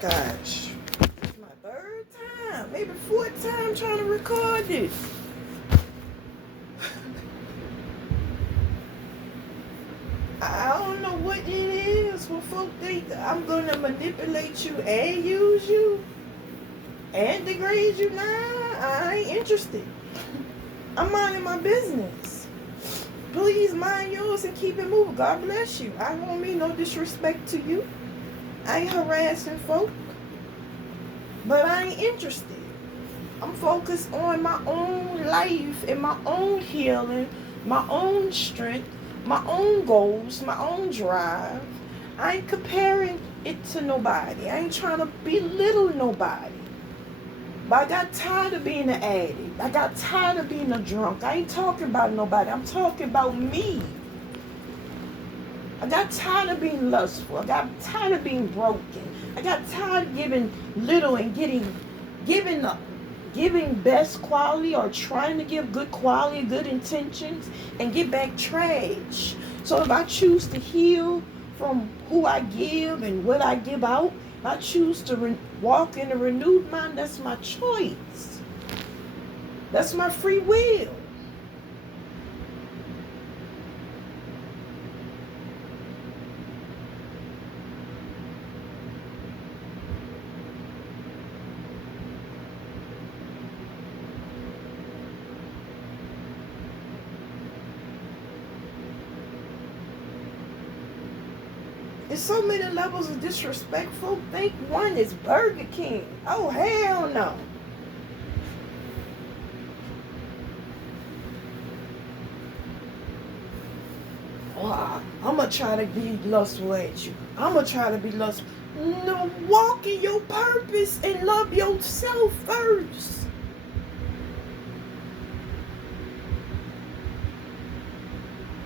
Gosh, it's my third time, maybe fourth time trying to record this. I don't know what it is when folk think that I'm gonna manipulate you and use you and degrade you. Nah, I ain't interested. I'm minding my business. Please mind yours and keep it moving. God bless you. I won't mean no disrespect to you. I ain't harassing folk, but I ain't interested. I'm focused on my own life and my own healing, my own strength, my own goals, my own drive. I ain't comparing it to nobody. I ain't trying to belittle nobody. But I got tired of being an addict. I got tired of being a drunk. I ain't talking about nobody. I'm talking about me. I got tired of being lustful. I got tired of being broken. I got tired of giving little and giving up. Giving best quality or trying to give good quality, good intentions, and get back trash. So if I choose to heal from who I give and what I give out, I choose to walk in a renewed mind. That's my choice. That's my free will. There's so many levels of disrespect. Folk think one is Burger King. Oh, hell no. Oh, I'm going to try to be lustful at you. I'm going to try to be lustful. No, walk in your purpose and love yourself first.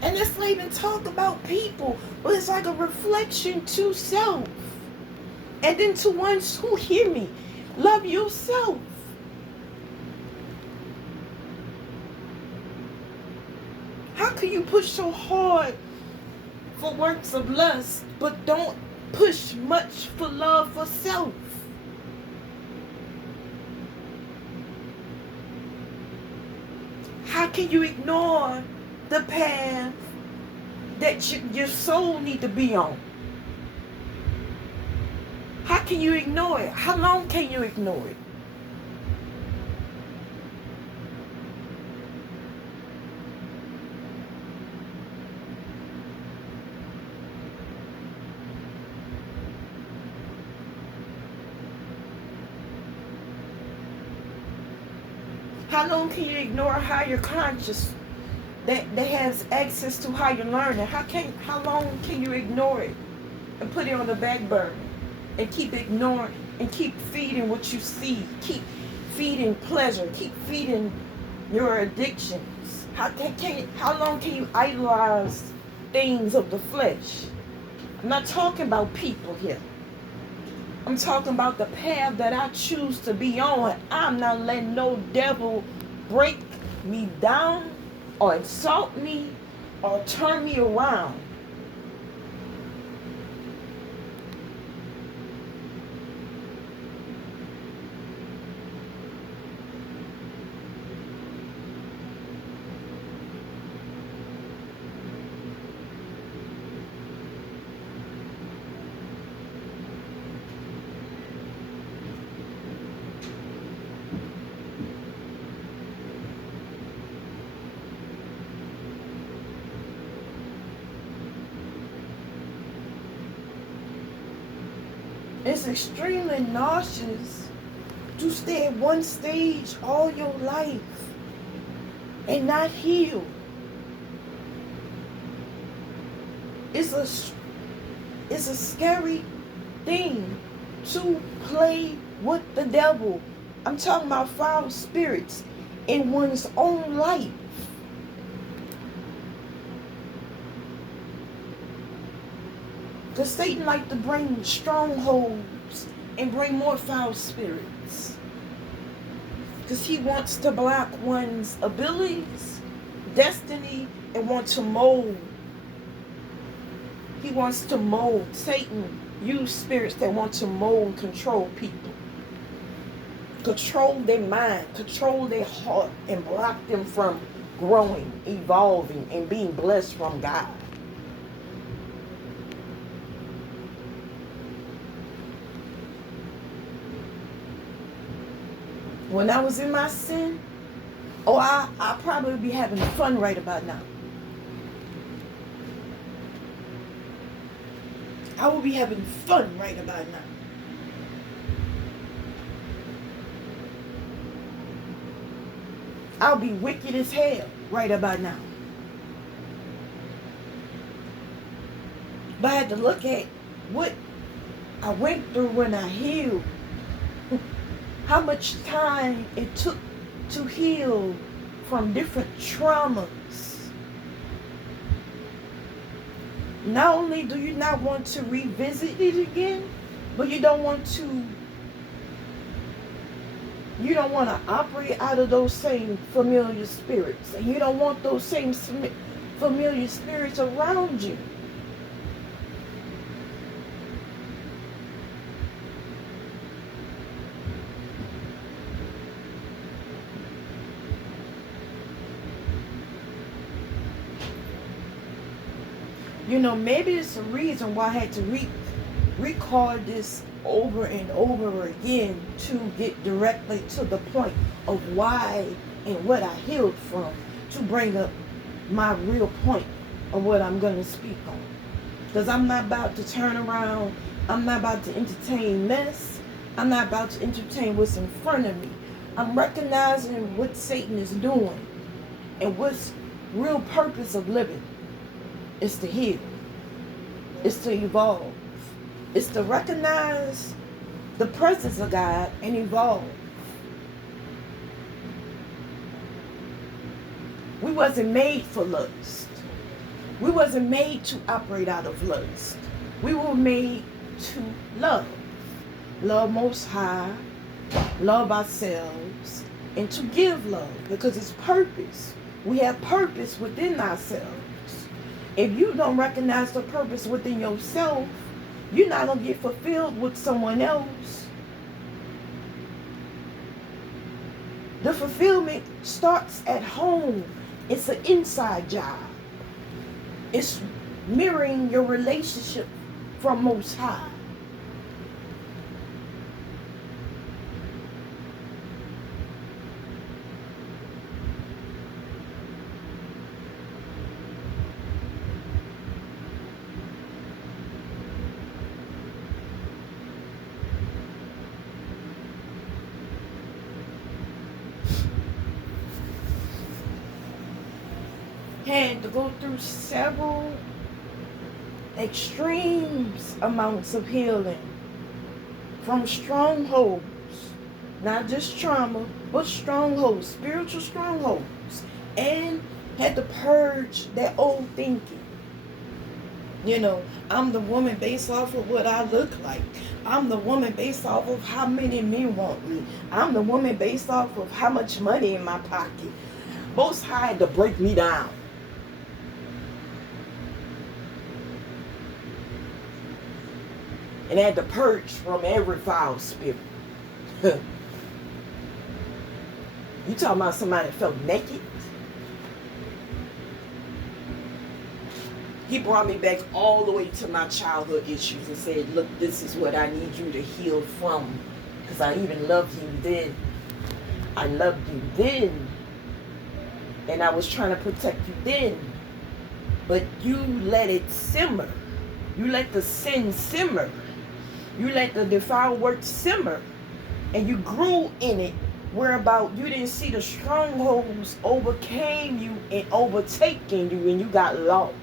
And let's not even talk about people, but it's like a reflection to self. And then to ones who hear me, love yourself. How can you push so hard for works of lust, but don't push much for love for self? How can you ignore the path that your soul need to be on? How can you ignore it? How long can you ignore it? How long can you ignore higher conscious that has access to higher learning? How long can you ignore it and put it on the back burner and keep ignoring and keep feeding what you see, keep feeding pleasure, keep feeding your addictions? How long can you idolize things of the flesh? I'm not talking about people here. I'm talking about the path that I choose to be on. I'm not letting no devil break me down or insult me or turn me around. It's extremely nauseous to stay at one stage all your life and not heal. It's a scary thing to play with the devil. I'm talking about foul spirits in one's own life. Because Satan like to bring strongholds and bring more foul spirits. Because he wants to block one's abilities, destiny, and want to mold. He wants to mold. Satan use spirits that want to mold and control people. Control their mind, control their heart, and block them from growing, evolving, and being blessed from God. When I was in my sin, I'll probably be having fun right about now. I will be having fun right about now. I'll be wicked as hell right about now. But I had to look at what I went through when I healed. How much time it took to heal from different traumas. Not only do you not want to revisit it again, but you don't want to operate out of those same familiar spirits. And you don't want those same familiar spirits around you. Maybe it's a reason why I had to record this over and over again to get directly to the point of why and what I healed from, to bring up my real point of what I'm going to speak on. Because I'm not about to turn around. I'm not about to entertain mess. I'm not about to entertain what's in front of me. I'm recognizing what Satan is doing and what's real purpose of living is to heal. It's to evolve. It's to recognize the presence of God and evolve. We wasn't made for lust. We wasn't made to operate out of lust. We were made to love. Love Most High, love ourselves, and to give love, because it's purpose. We have purpose within ourselves. If you don't recognize the purpose within yourself, you're not going to get fulfilled with someone else. The fulfillment starts at home. It's an inside job. It's mirroring your relationship from Most High. Had to go through several extremes amounts of healing from strongholds, not just trauma, but strongholds, spiritual strongholds, and had to purge that old thinking. I'm the woman based off of what I look like. I'm the woman based off of how many men want me. I'm the woman based off of how much money in my pocket. Most High had to break me down. And had to purge from every foul spirit. You talking about somebody that felt naked? He brought me back all the way to my childhood issues and said, look, this is what I need you to heal from. Because I even loved you then. I loved you then. And I was trying to protect you then. But you let it simmer. You let the sin simmer. You let the defiled work simmer, and you grew in it, whereabout you didn't see the strongholds overcame you and overtaking you, and you got lost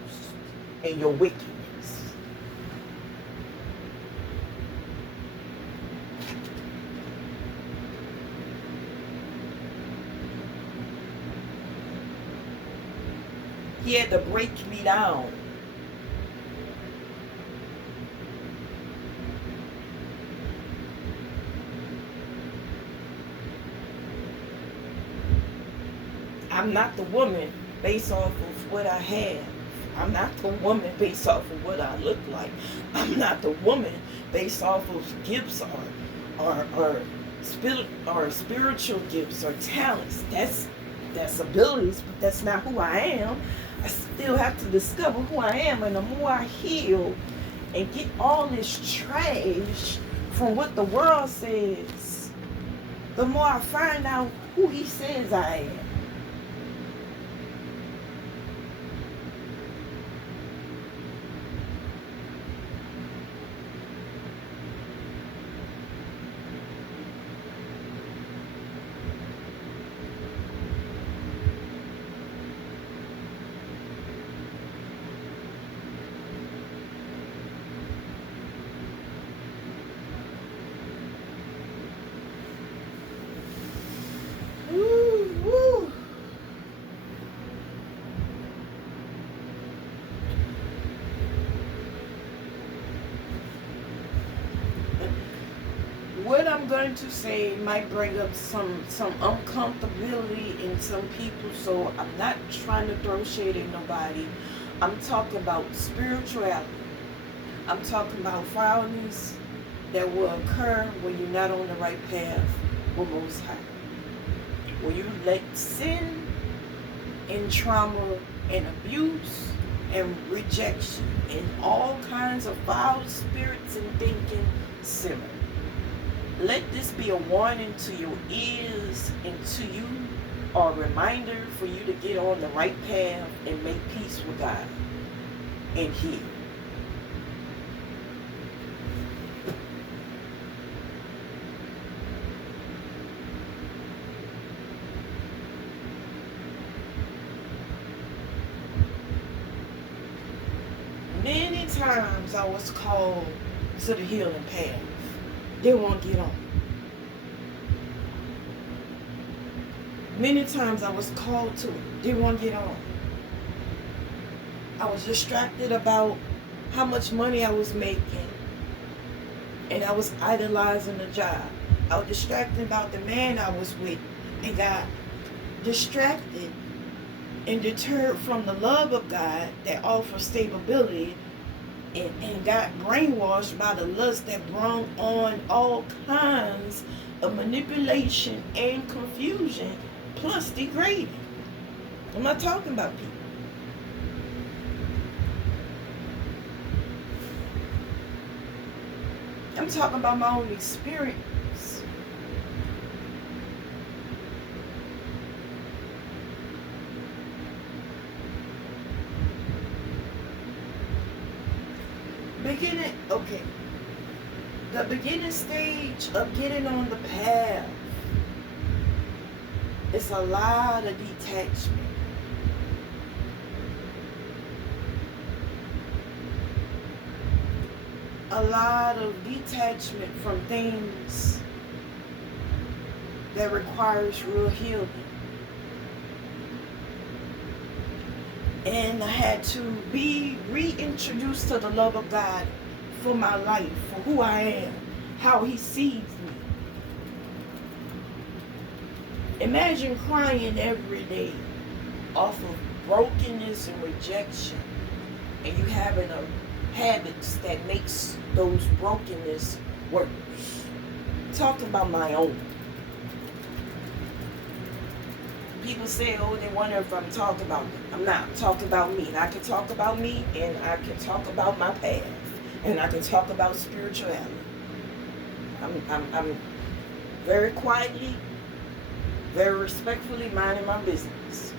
in your wickedness. He had to break me down. I'm not the woman based off of what I have. I'm not the woman based off of what I look like. I'm not the woman based off of gifts or spiritual gifts or talents. That's abilities, but that's not who I am. I still have to discover who I am, and the more I heal and get all this trash from what the world says, the more I find out who he says I am. Woo, woo. What I'm going to say might bring up some uncomfortability in some people, so I'm not trying to throw shade at nobody. I'm talking about spirituality. I'm talking about foulness that will occur when you're not on the right path with Most High. When you let sin and trauma and abuse and rejection and all kinds of foul spirits and thinking simmer. Let this be a warning to your ears and to you, or a reminder for you to get on the right path and make peace with God and heal. Many times I was called to the healing path. They won't get on. Many times I was called to it. They won't get on. I was distracted about how much money I was making, and I was idolizing the job. I was distracted about the man I was with, and got distracted and deterred from the love of God that offers stability, and got brainwashed by the lust that brought on all kinds of manipulation and confusion, plus degrading. I'm not talking about people. I'm talking about my own experience. The beginning stage of getting on the path, it's a lot of detachment. A lot of detachment from things that requires real healing. And I had to be reintroduced to the love of God for my life, for who I am, how He sees me. Imagine crying every day off of brokenness and rejection, and you having a habits that makes those brokenness worse. Talking about my own. People say, oh, they wonder if I'm talking about them. I'm not talking about me. And I can talk about me, and I can talk about my past, and I can talk about spirituality. I'm very quietly, very respectfully minding my business.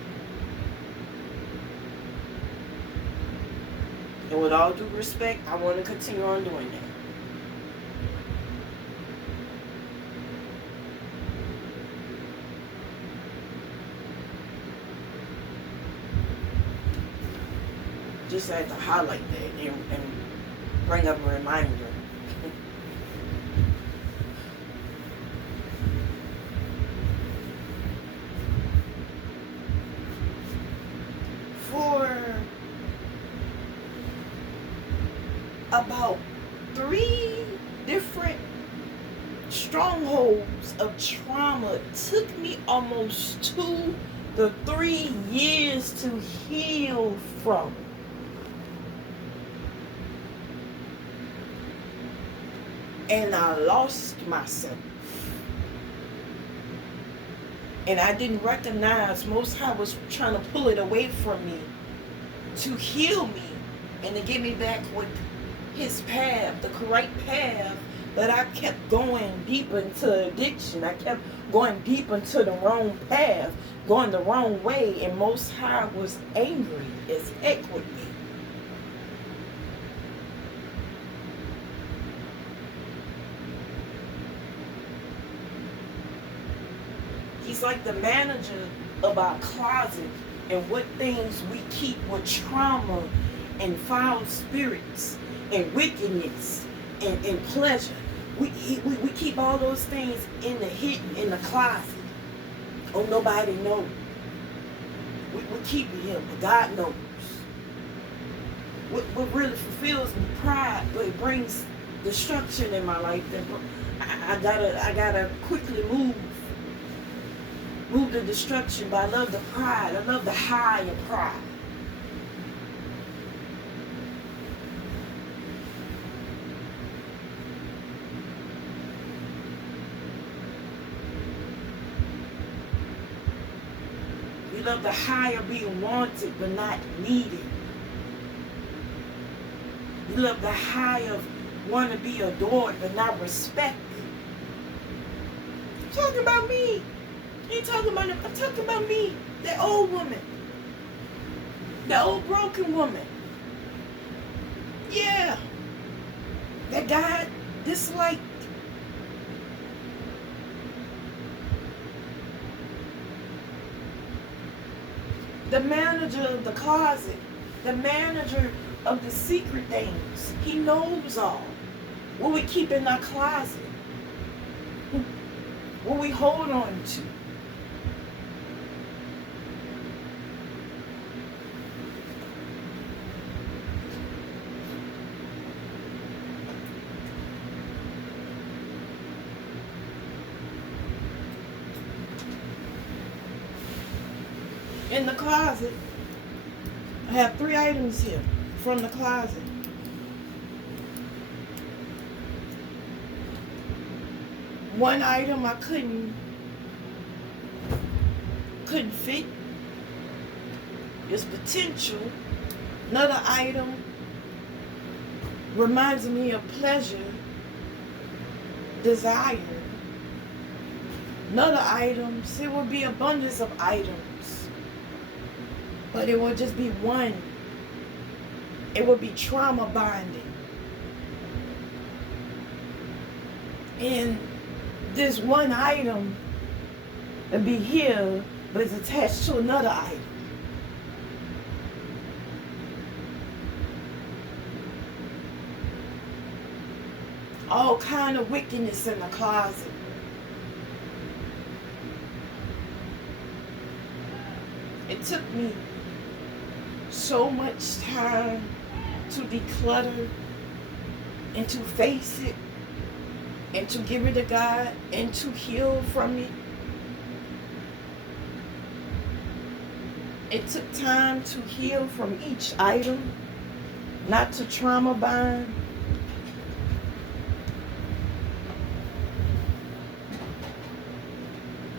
And with all due respect, I want to continue on doing that. Just had to highlight that and bring up a reminder. For about 3 different strongholds of trauma, it took me almost 2 to 3 years to heal from. and I lost myself. And I didn't recognize Most High was trying to pull it away from me to heal me and to get me back with his path, the correct path. But I kept going deep into addiction. I kept going deep into the wrong path, going the wrong way. And Most High was angry as heck with me. He's like the manager of our closet and what things we keep with trauma and foul spirits and wickedness and pleasure. We keep all those things in the closet. Oh, nobody knows. We keep it here, but God knows. What really fulfills me, pride, but it brings destruction in my life. I gotta quickly move the destruction, but I love the pride. I love the high of pride. We love the high of being wanted but not needed. We love the high of wanting to be adored but not respected. I'm talking about me. I'm talking about me, the old woman, the old broken woman. Yeah, that God disliked. The manager of the closet, the manager of the secret things. He knows all. What we keep in our closet, what we hold on to. In the closet, I have 3 items here from the closet. One item I couldn't fit. It's potential. Another item reminds me of pleasure, desire. Another item, see, it will be abundance of items. But it will just be one. It will be trauma bonding. And this one item will be here, but it's attached to another item. All kind of wickedness in the closet. It took me so much time to declutter and to face it and to give it to God and to heal from it. It took time to heal from each item, not to trauma bind.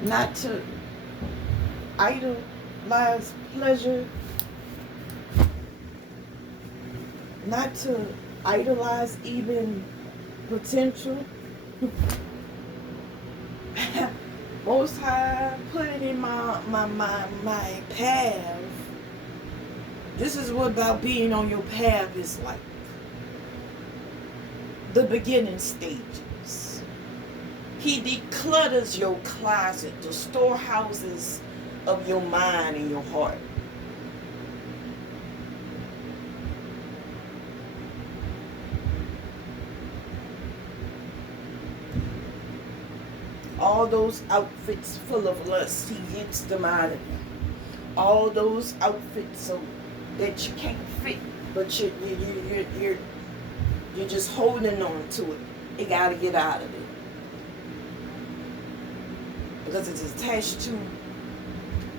Not to idolize pleasure, not to idolize even potential. Most High put it in my path. This is what about being on your path is like. The beginning stages. He declutters your closet, the storehouses of your mind and your heart. All those outfits full of lust, he gets them out of you. All those outfits that you can't fit, but you're just holding on to it. You gotta get out of it. Because it's attached to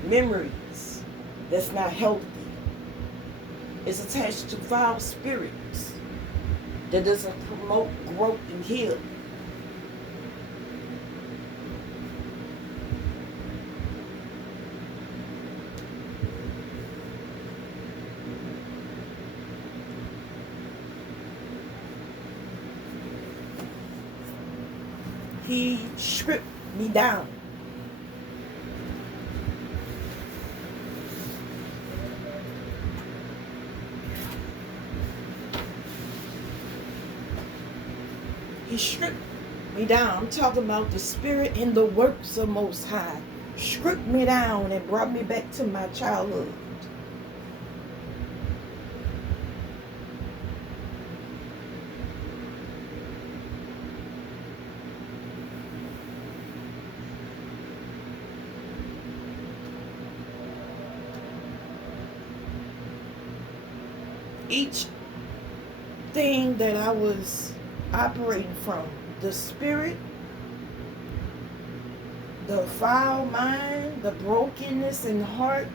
memories that's not healthy. It's attached to foul spirits that doesn't promote growth and healing. He stripped me down. He stripped me down. I'm talking about the spirit and the works of Most High. Stripped me down and brought me back to my childhood. Each thing that I was operating from, the spirit, the foul mind, the brokenness in heart,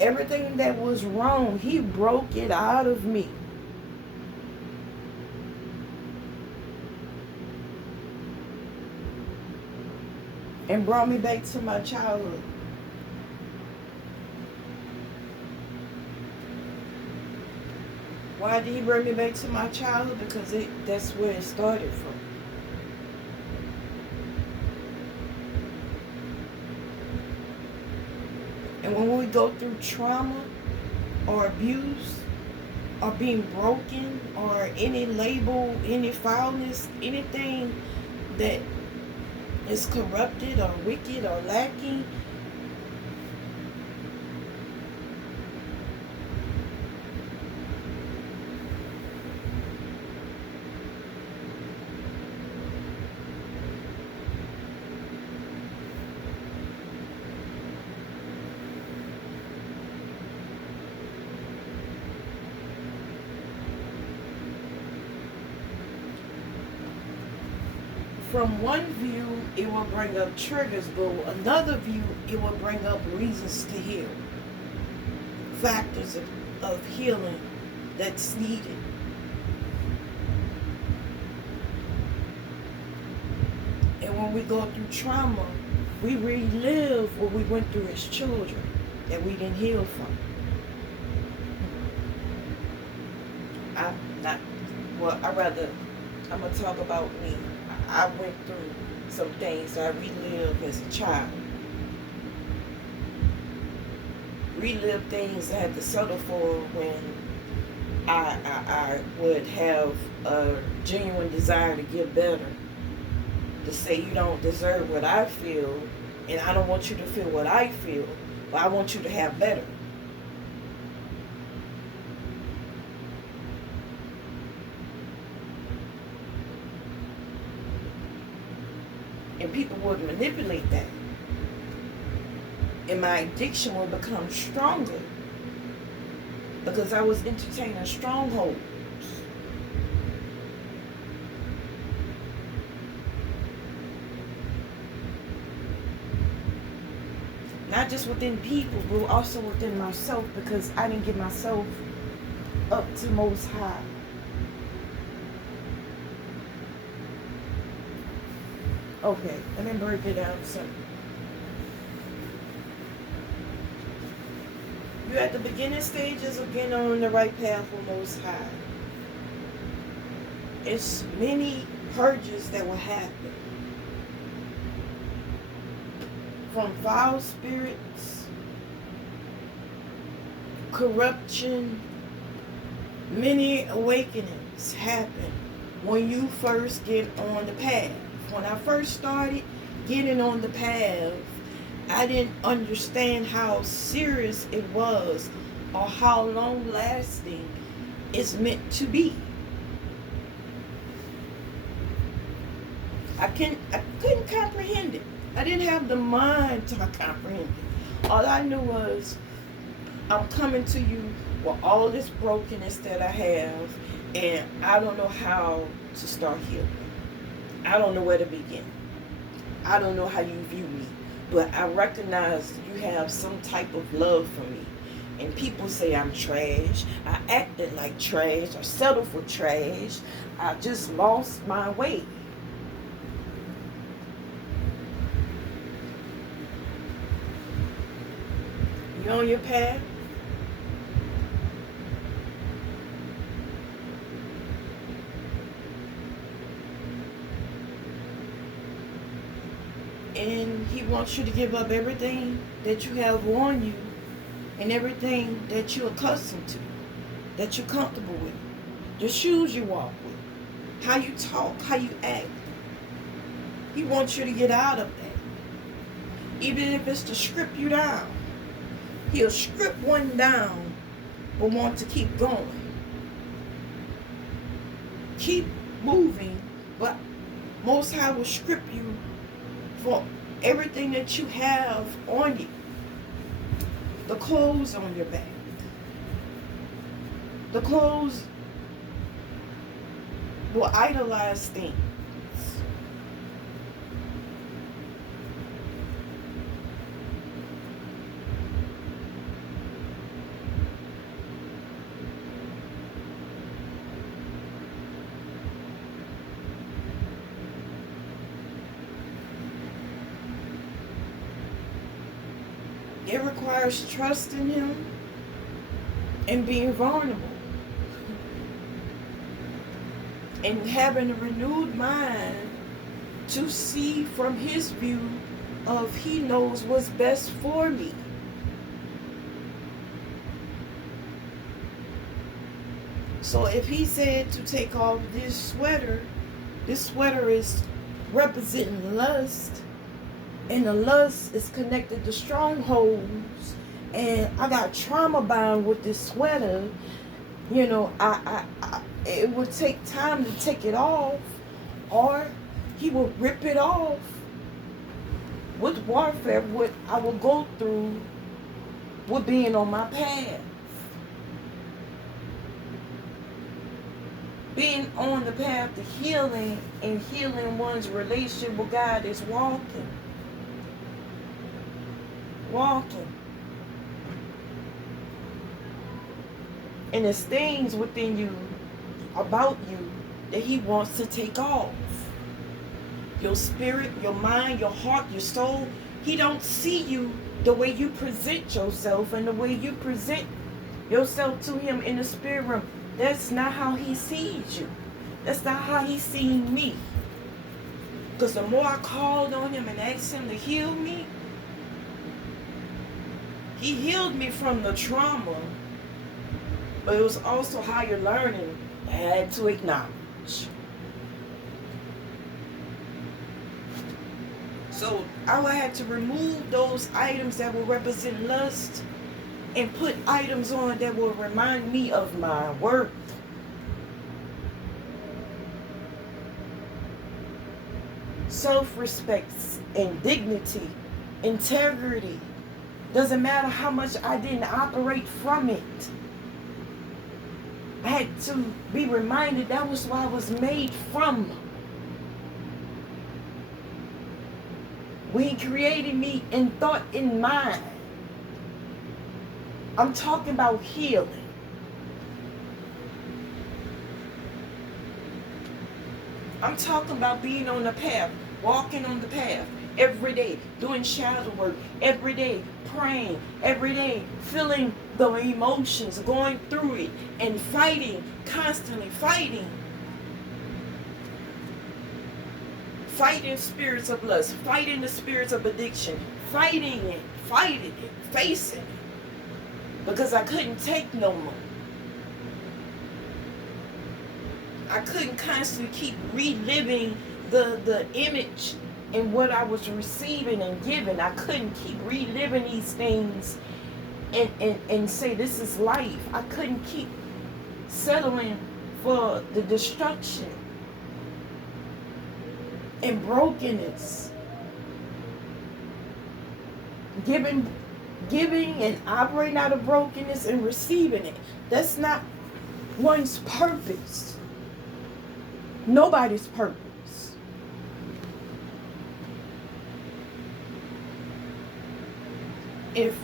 everything that was wrong, he broke it out of me. And brought me back to my childhood. Why did he bring me back to my childhood? Because that's where it started from. And when we go through trauma or abuse or being broken or any label, any foulness, anything that is corrupted or wicked or lacking, from one view, it will bring up triggers, but another view, it will bring up reasons to heal. Factors of healing that's needed. And when we go through trauma, we relive what we went through as children that we didn't heal from. I'm going to talk about me. I went through some things I relived as a child. Relived things I had to settle for when I would have a genuine desire to get better. To say you don't deserve what I feel, and I don't want you to feel what I feel, but I want you to have better. And people would manipulate that. And my addiction would become stronger because I was entertaining strongholds. Not just within people, but also within myself, because I didn't get myself up to Most High. Okay, let me break it down some. You're at the beginning stages of getting on the right path for Most High. It's many purges that will happen. From foul spirits, corruption, many awakenings happen when you first get on the path. When I first started getting on the path, I didn't understand how serious it was or how long lasting it's meant to be. I couldn't comprehend it. I didn't have the mind to comprehend it. All I knew was I'm coming to you with all this brokenness that I have, and I don't know how to start healing. I don't know where to begin. I don't know how you view me, but I recognize you have some type of love for me. And people say I'm trash. I acted like trash. I settled for trash. I just lost my way. You on your path? And he wants you to give up everything that you have on you and everything that you're accustomed to, that you're comfortable with. The shoes you walk with, how you talk, how you act. He wants you to get out of that. Even if it's to strip you down. He'll strip one down, but want to keep going. Keep moving, but Most High will strip you for everything that you have on you. The clothes on your back. The clothes will idolize things. It requires trust in Him and being vulnerable and having a renewed mind to see from His view of He knows what's best for me. So if He said to take off this sweater is representing lust, and the lust is connected to strongholds, and I got trauma bound with this sweater, it would take time to take it off, or He will rip it off with warfare, what I will go through with being on my path. Being on the path to healing and healing one's relationship with God is walking. And there's things within you, about you, that He wants to take off. Your spirit, your mind, your heart, your soul. He don't see you the way you present yourself and the way you present yourself to Him in the spirit realm. That's not how He sees you. That's not how He's seen me. Because the more I called on Him and asked Him to heal me, He healed me from the trauma, but it was also higher learning I had to acknowledge. So I had to remove those items that will represent lust and put items on that will remind me of my worth. Self-respect and dignity, integrity. Doesn't matter how much I didn't operate from it. I had to be reminded that was what I was made from. When He created me in thought and mind. I'm talking about healing. I'm talking about being on the path, walking on the path every day, doing shadow work every day, praying every day, feeling the emotions, going through it, and fighting, constantly fighting. Fighting spirits of lust, fighting the spirits of addiction, fighting it, facing it. Because I couldn't take no more. I couldn't constantly keep reliving the image and what I was receiving and giving. I couldn't keep reliving these things and say this is life. I couldn't keep settling for the destruction and brokenness. Giving and operating out of brokenness and receiving it. That's not one's purpose. Nobody's purpose. If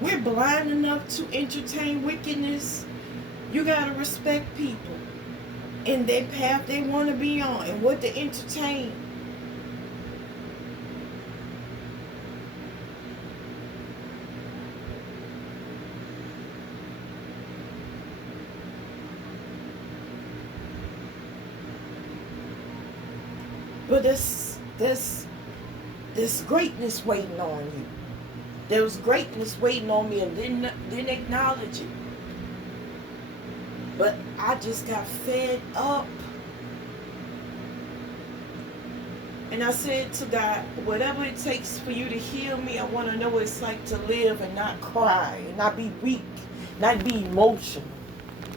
we're blind enough to entertain wickedness, you gotta respect people and their path they want to be on and what they entertain. But that's There's greatness waiting on you. There was greatness waiting on me and didn't acknowledge it. But I just got fed up. And I said to God, whatever it takes for you to heal me, I want to know what it's like to live and not cry, and not be weak, not be emotional,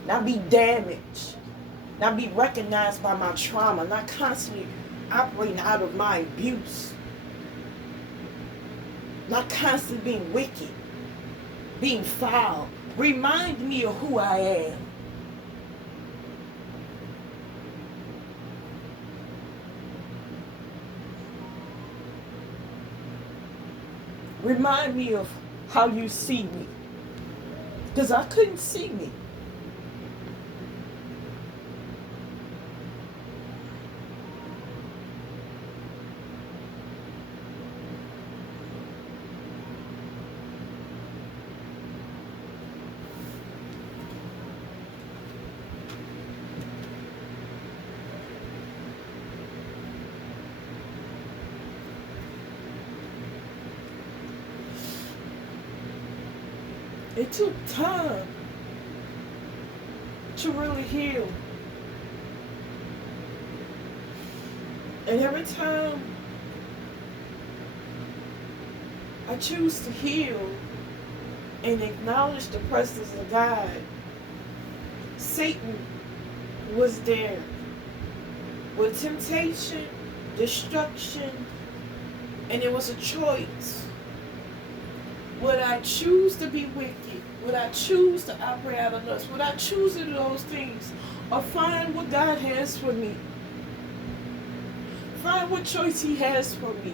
not be damaged, not be recognized by my trauma, not constantly operating out of my abuse, not constantly being wicked, being foul. Remind me of who I am. Remind me of how you see me. Because I couldn't see me. It took time to really heal. And every time I choose to heal and acknowledge the presence of God, Satan was there with temptation, destruction, and it was a choice. Would I choose to be wicked? Would I choose to operate out of lust? Would I choose to do those things? Or find what God has for me? Find what choice He has for me.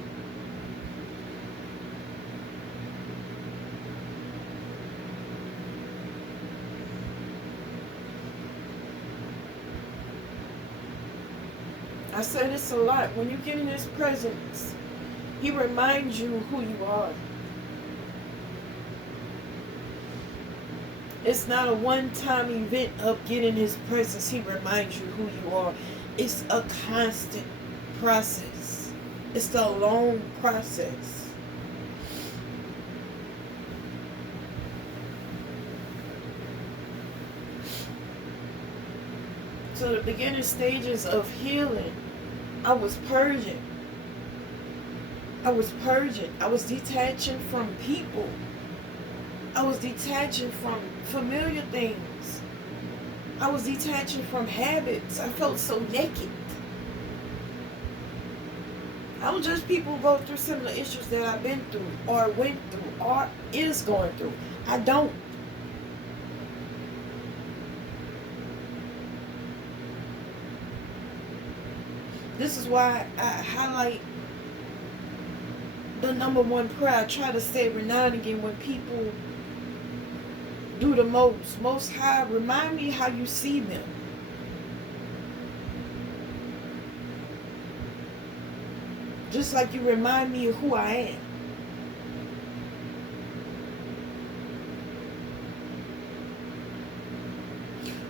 I say this a lot. When you get in His presence, He reminds you who you are. It's not a one-time event of getting His presence. He reminds you who you are. It's a constant process. It's a long process. So the beginning stages of healing, I was purging. I was purging. I was detaching from people. I was detaching from familiar things. I was detaching from habits. I felt so naked. I don't judge people who go through similar issues that I've been through, or went through, or is going through. I don't. This is why I highlight the number one prayer. I try to say every now and again when people do the most high, remind me how you see them. Just like you remind me of who I am.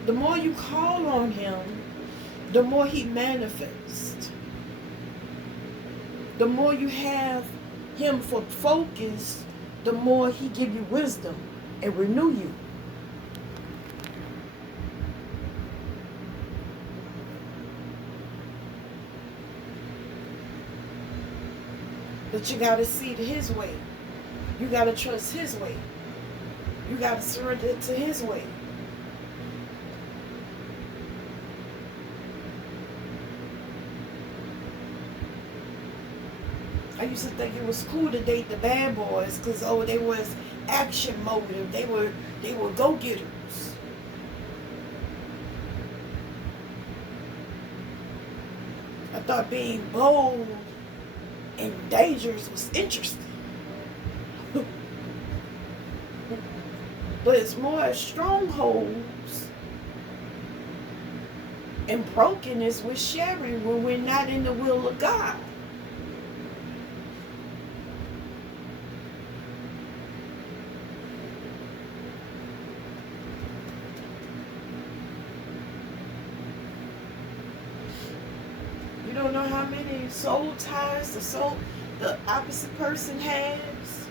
The more you call on Him, the more He manifests. The more you have Him for focus, the more He give you wisdom and renew you. But you got to see it His way. You got to trust His way. You got to surrender to His way. I used to think it was cool to date the bad boys because, oh, they was action motive. They were go-getters. I thought being bold and dangerous was interesting. But it's more strongholds and brokenness we're sharing when we're not in the will of God. You don't know how many soul ties, the soul, the opposite person has.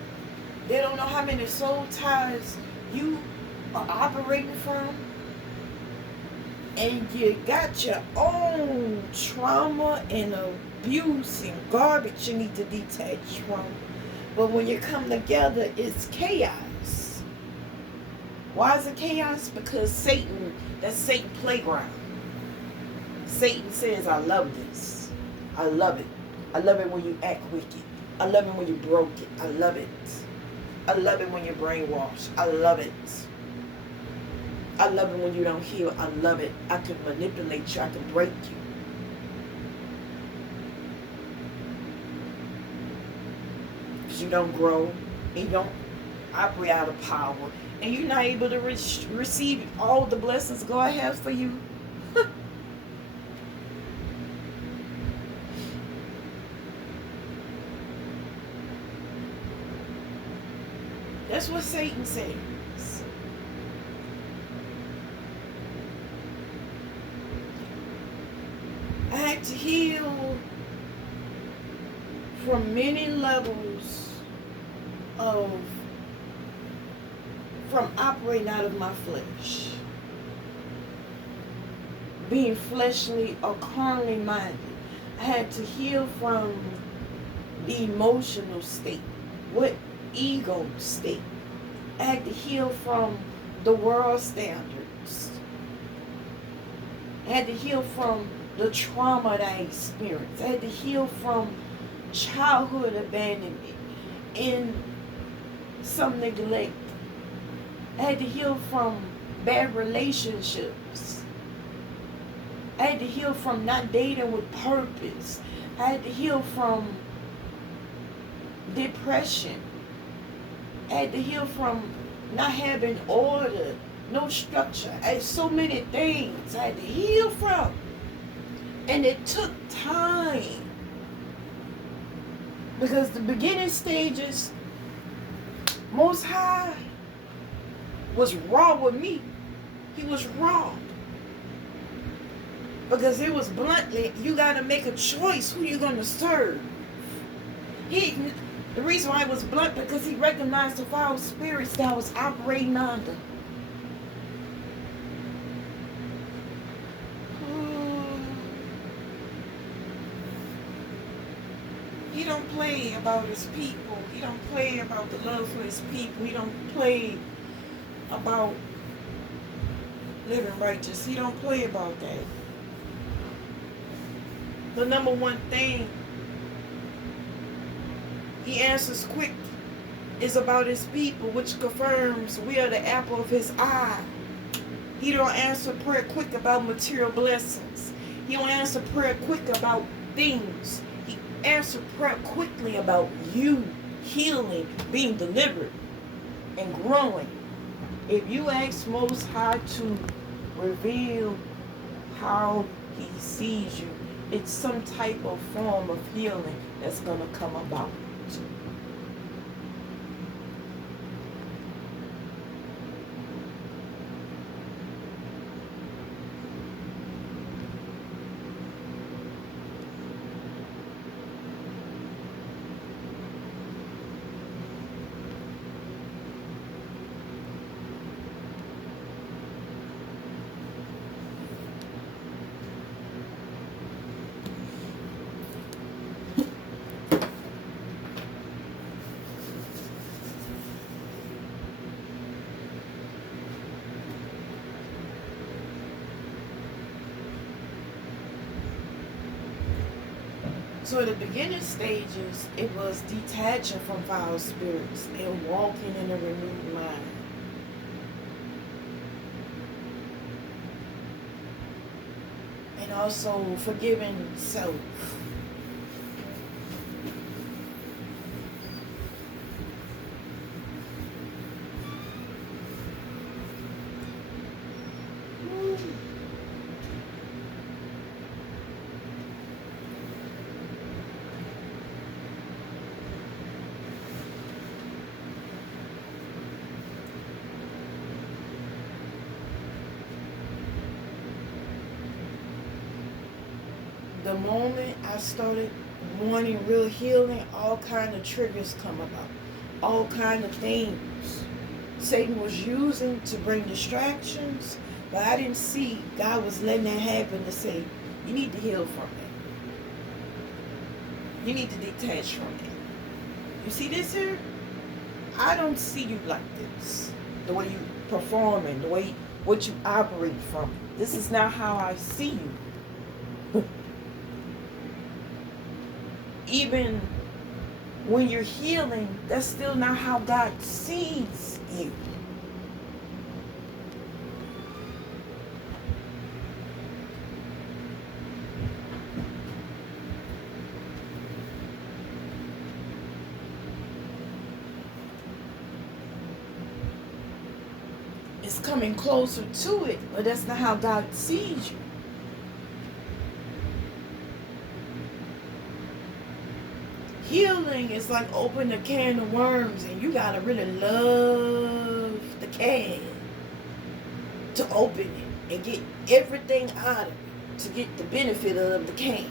They don't know how many soul ties you are operating from. And you got your own trauma and abuse and garbage you need to detach from. But when you come together, it's chaos. Why is it chaos? Because that's Satan's playground. Satan says, I love this. I love it. I love it when you act wicked. I love it when you broke it. I love it. I love it when you're brainwashed. I love it. I love it when you don't heal. I love it. I can manipulate you. I can break you. Because you don't grow. And you don't operate out of power. And you're not able to receive all the blessings God has for you. That's what Satan says. I had to heal from many levels from operating out of my flesh. Being fleshly or carnally minded. I had to heal from the emotional state. What ego state. I had to heal from the world standards. I had to heal from the trauma that I experienced. I had to heal from childhood abandonment and some neglect. I had to heal from bad relationships. I had to heal from not dating with purpose. I had to heal from depression. I had to heal from not having order, no structure. I had so many things I had to heal from. And it took time. Because the beginning stages, Most High was raw with me. He was raw. Because it was bluntly, you got to make a choice who you're going to serve. The reason why it was blunt, because he recognized the foul spirits that I was operating under. He don't play about his people. He don't play about the love for his people. He don't play about living righteous. He don't play about that. The number one thing he answers quick is about his people, which confirms we are the apple of his eye. He don't answer prayer quick about material blessings. He don't answer prayer quick about things. He answers prayer quickly about you healing, being delivered, and growing. If you ask Most High to reveal how he sees you, it's some type of form of healing that's going to come about. So the beginning stages, it was detaching from foul spirits and walking in a renewed mind. And also forgiving self. The moment I started wanting real healing, all kind of triggers come about. All kind of things Satan was using to bring distractions, but I didn't see God was letting that happen to say, you need to heal from it. You need to detach from it. You see this here? I don't see you like this. The way you performing, the way what you operate from. This is not how I see you. Even when you're healing, that's still not how God sees you. It's coming closer to it, but that's not how God sees you. Healing is like opening a can of worms, and you gotta really love the can to open it and get everything out of it to get the benefit of the can.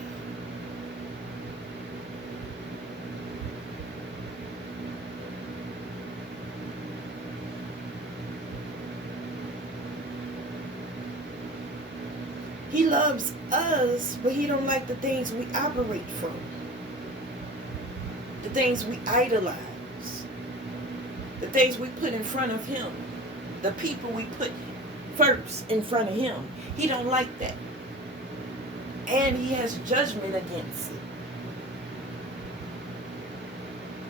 He loves us, but he don't like the things we operate from. The things we idolize. The things we put in front of him. The people we put first in front of him. He don't like that. And he has judgment against it.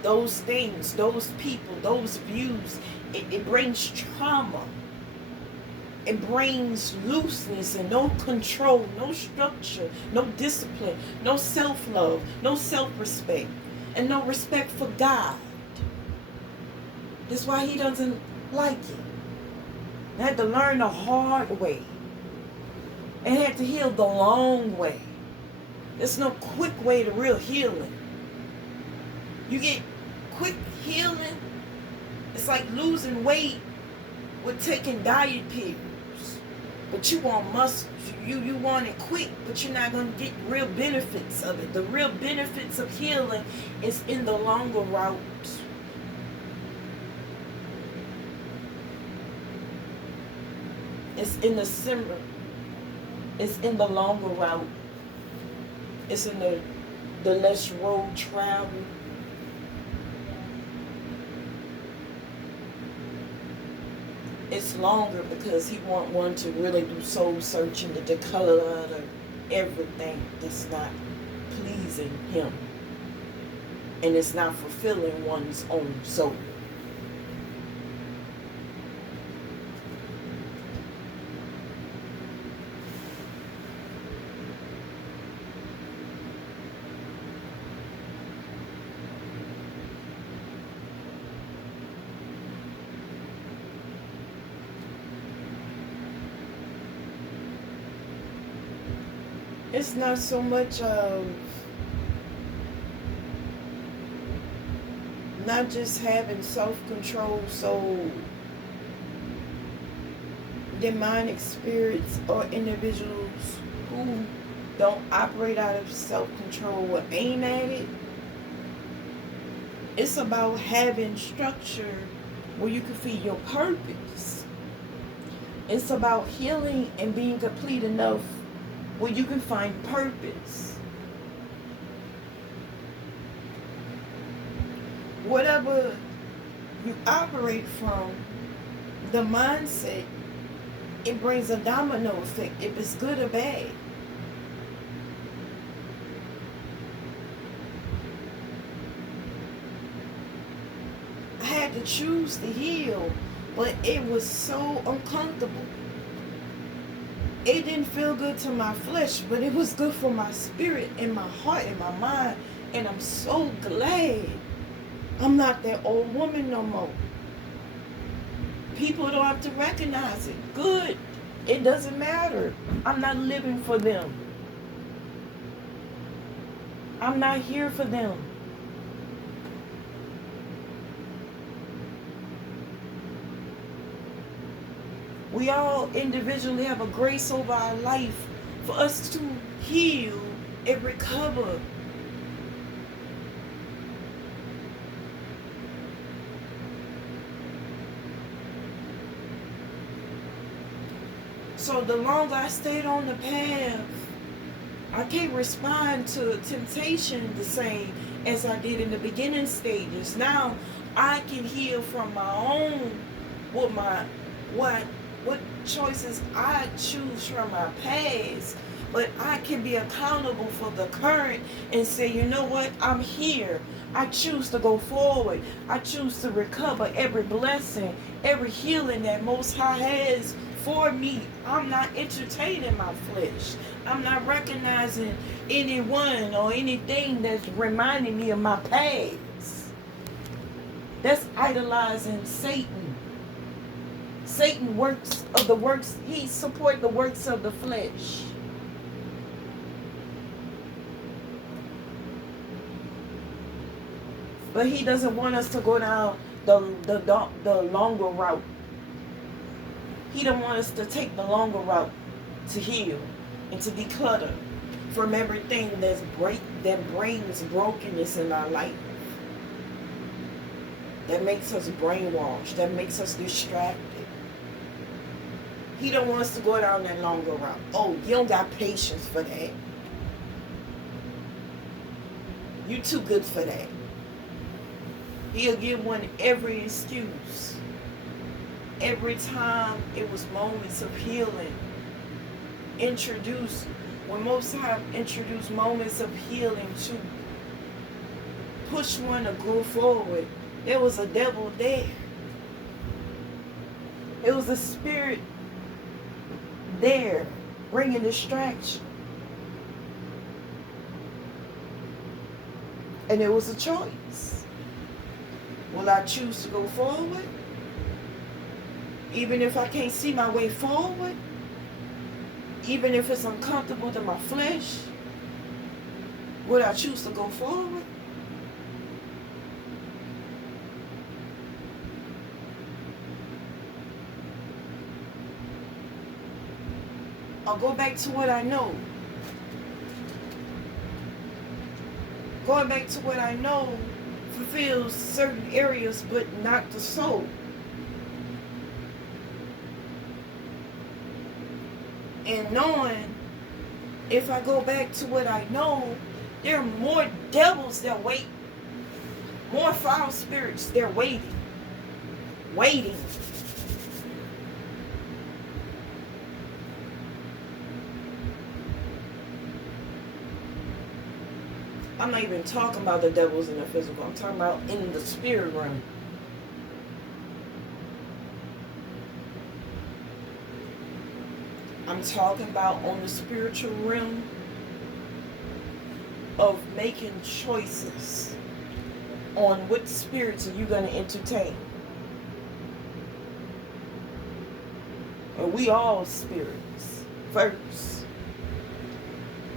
Those things, those people, those views, it brings trauma. It brings looseness and no control, no structure, no discipline, no self-love, no self-respect, and no respect for God. That's why he doesn't like it. I had to learn the hard way. And had to heal the long way. There's no quick way to real healing. You get quick healing, it's like losing weight with taking diet pills. But you want muscles. You want it quick, but you're not going to get real benefits of it. The real benefits of healing is in the longer route. It's in the simmer. It's in the longer route. It's in the less road travel. It's longer because he want one to really do soul searching to color out of everything that's not pleasing him. And it's not fulfilling one's own soul. It's not so much of not just having self-control, so demonic spirits or individuals who don't operate out of self-control will aim at it. It's about having structure where you can feel your purpose. It's about healing and being complete enough where you can find purpose. Whatever you operate from, the mindset, it brings a domino effect, if it's good or bad. I had to choose to heal, but it was so uncomfortable. It didn't feel good to my flesh, but it was good for my spirit and my heart and my mind. And I'm so glad I'm not that old woman no more. People don't have to recognize it. Good. It doesn't matter. I'm not living for them. I'm not here for them. We all individually have a grace over our life for us to heal and recover So the longer I stayed on the path, I can't respond to temptation the same as I did in the beginning stages. Now I can heal from my own what choices I choose from my past, but I can be accountable for the current and say, you know what, I'm here. I choose to go forward. I choose to recover every blessing, every healing that Most High has for me. I'm not entertaining my flesh. I'm not recognizing anyone or anything that's reminding me of my past. That's idolizing Satan. Satan he supports the works of the flesh. But he doesn't want us to go down the longer route. He don't want us to take the longer route to heal and to declutter from everything that brings brokenness in our life. That makes us brainwashed. That makes us distracted. He don't want us to go down that longer route. Oh, you don't got patience for that. You too good for that. He'll give one every excuse. Every time it was moments of healing. When Most High introduced moments of healing to push one to go forward, there was a devil there. It was a spirit there, bringing distraction. And it was a choice. Will I choose to go forward? Even if I can't see my way forward? Even if it's uncomfortable to my flesh? Will I choose to go forward? I'll go back to what I know. Going back to what I know fulfills certain areas, but not the soul. And knowing if I go back to what I know, there are more devils that wait, more foul spirits, they're waiting. I'm not even talking about the devils in the physical. I'm talking about in the spirit realm. I'm talking about on the spiritual realm of making choices on what spirits are you going to entertain. And we all spirits first.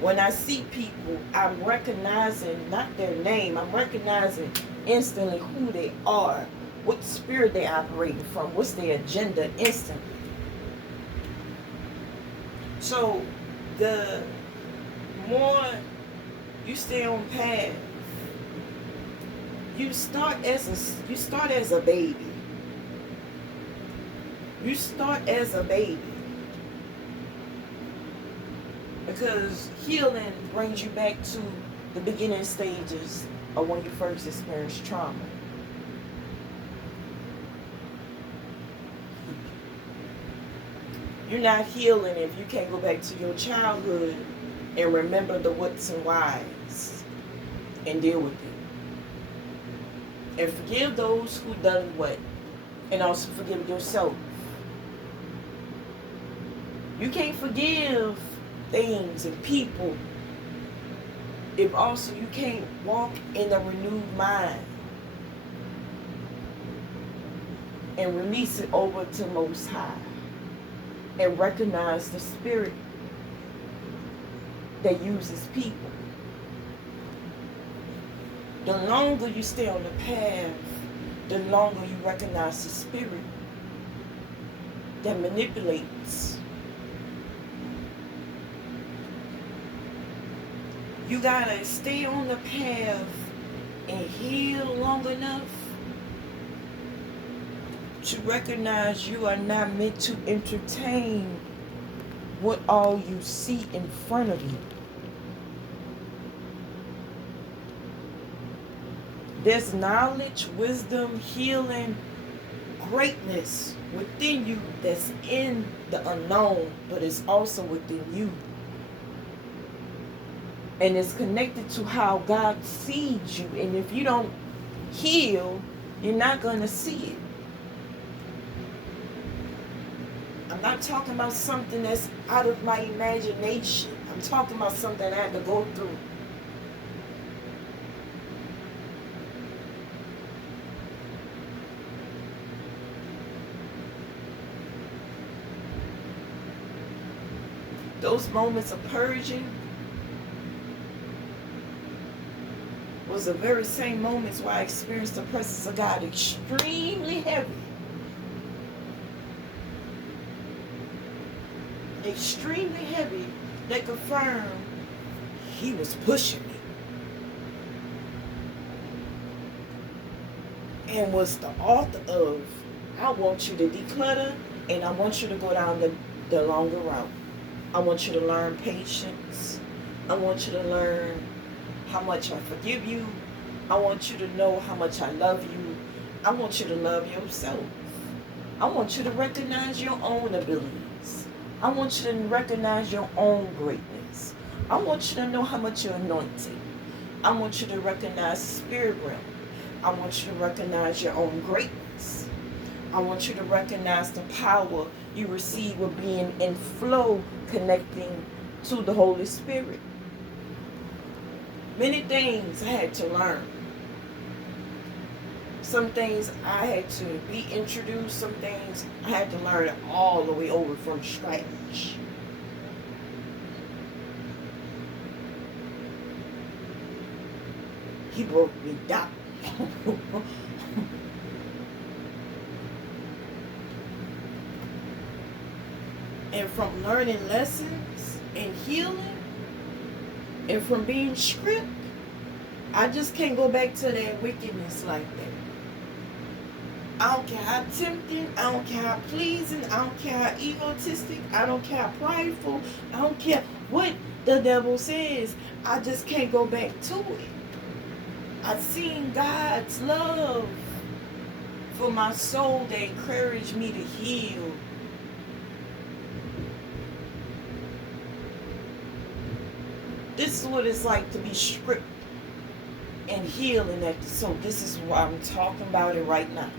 When I see people, I'm recognizing not their name, I'm recognizing instantly who they are, what spirit they're operating from, what's their agenda instantly. So the more you stay on path, you start as a baby. You start as a baby. Because healing brings you back to the beginning stages of when you first experienced trauma. You're not healing if you can't go back to your childhood and remember the what's and whys and deal with it. And forgive those who done what, and also forgive yourself. You can't forgive things and people if also you can't walk in a renewed mind and release it over to Most High and recognize the spirit that uses people. The longer you stay on the path, the longer you recognize the spirit that manipulates. You gotta stay on the path and heal long enough to recognize you are not meant to entertain what all you see in front of you. There's knowledge, wisdom, healing, greatness within you that's in the unknown, but it's also within you. And it's connected to how God sees you. And if you don't heal, you're not going to see it. I'm not talking about something that's out of my imagination. I'm talking about something I had to go through. Those moments of purging was the very same moments where I experienced the presence of God extremely heavy. Extremely heavy, that confirmed he was pushing me. And was the author of, I want you to declutter and I want you to go down the longer route. I want you to learn patience. I want you to learn how much I forgive you. I want you to know how much I love you. I want you to love yourself. I want you to recognize your own abilities. I want you to recognize your own greatness. I want you to know how much you're anointed. I want you to recognize the spirit realm. I want you to recognize your own greatness. I want you to recognize the power you receive with being in flow, connecting to the Holy Spirit. Many things I had to learn. Some things I had to be introduced. Some things I had to learn it all the way over from scratch. He broke me down. And from learning lessons and healing and from being stripped, I just can't go back to that wickedness like that. I don't care how tempting, I don't care how pleasing, I don't care how egotistic, I don't care how prideful, I don't care what the devil says. I just can't go back to it. I've seen God's love for my soul that encouraged me to heal. This is what it's like to be stripped and healing at the soul. This is why I'm talking about it right now.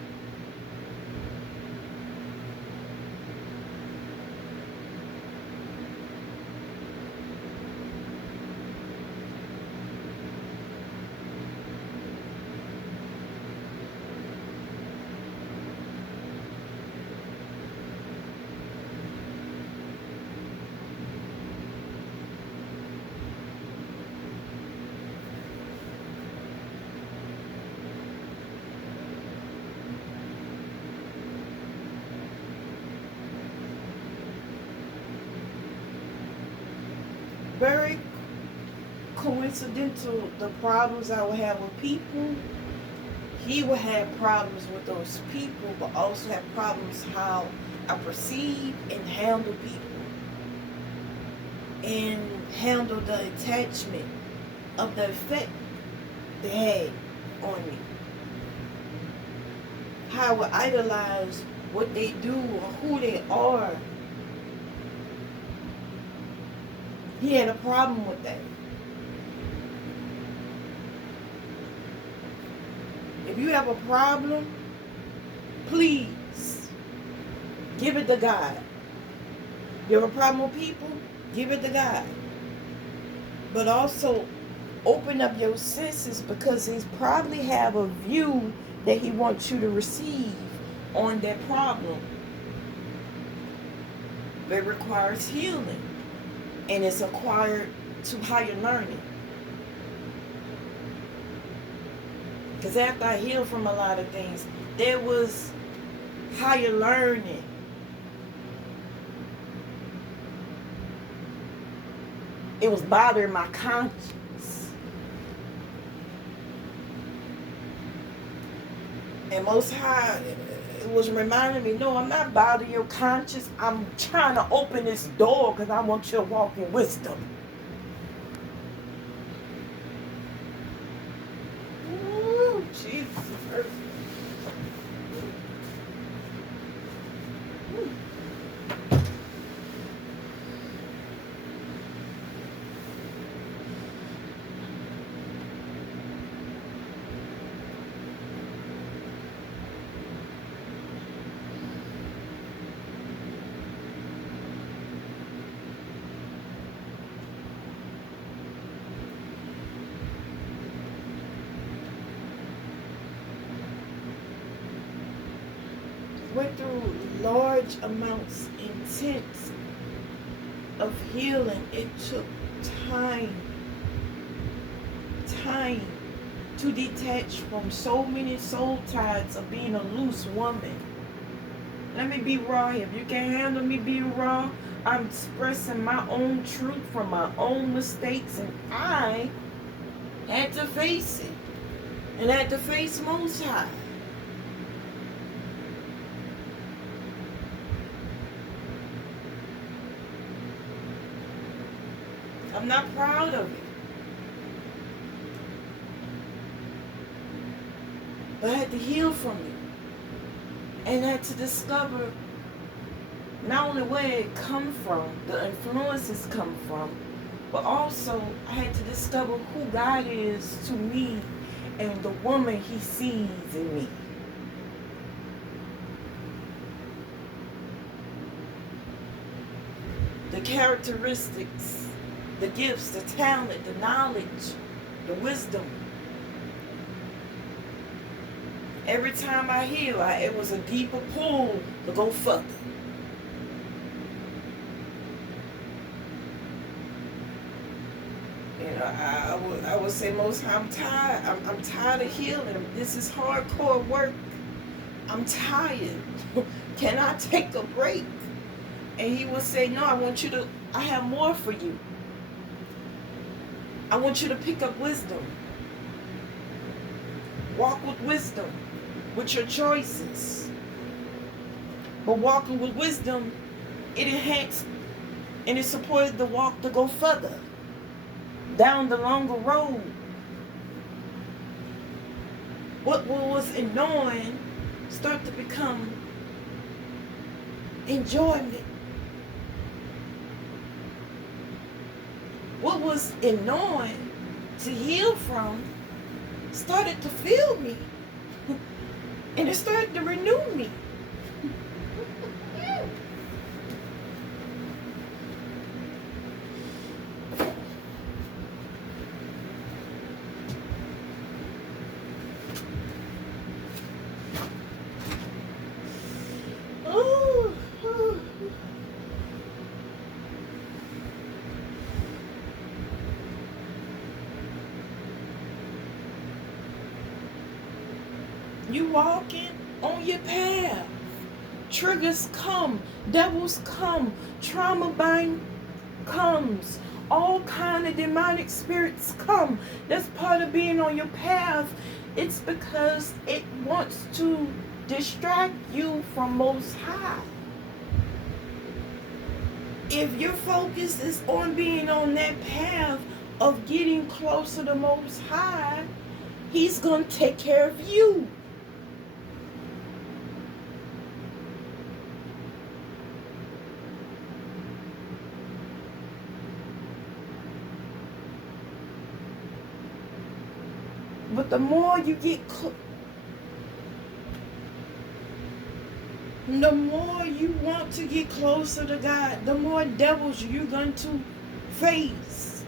Very coincidental, the problems I would have with people, he would have problems with those people, but also have problems how I perceive and handle people and handle the attachment of the effect they had on me. How I would idolize what they do or who they are. He had a problem with that. If you have a problem, please give it to God. You have a problem with people, give it to God. But also open up your senses, because He probably have a view that He wants you to receive on that problem. It requires healing. And it's acquired to how you're learning. Because after I healed from a lot of things, there was higher learning. It was bothering my conscience. And Most High, was reminding me, no, I'm not bothering your conscience. I'm trying to open this door because I want you to walk in wisdom. Ooh, Jesus. Went through large amounts, intense of healing. It took time to detach from so many soul ties of being a loose woman. Let me be raw here. If you can't handle me being raw, I'm expressing my own truth from my own mistakes, and I had to face it. And had to face Most High. I'm not proud of it. But I had to heal from it. And I had to discover not only where it come from, the influences come from, but also I had to discover who God is to me and the woman He sees in me. The characteristics, the gifts, the talent, the knowledge, the wisdom. Every time I heal, it was a deeper pull to go further. You know, I would say most I'm tired. I'm tired of healing. This is hardcore work. I'm tired. Can I take a break? And He would say, no, I have more for you. I want you to pick up wisdom. Walk with wisdom, with your choices. But walking with wisdom, it enhances and it supported the walk to go further, down the longer road. What was annoying start to become enjoyment. What was annoying to heal from started to fill me. And it started to renew me. You walking on your path. Triggers come, devils come, trauma bind comes, all kind of demonic spirits come. That's part of being on your path. It's because it wants to distract you from Most High. If your focus is on being on that path of getting closer to Most High, He's going to take care of you. But the more you get the more you want to get closer to God, the more devils you're going to face.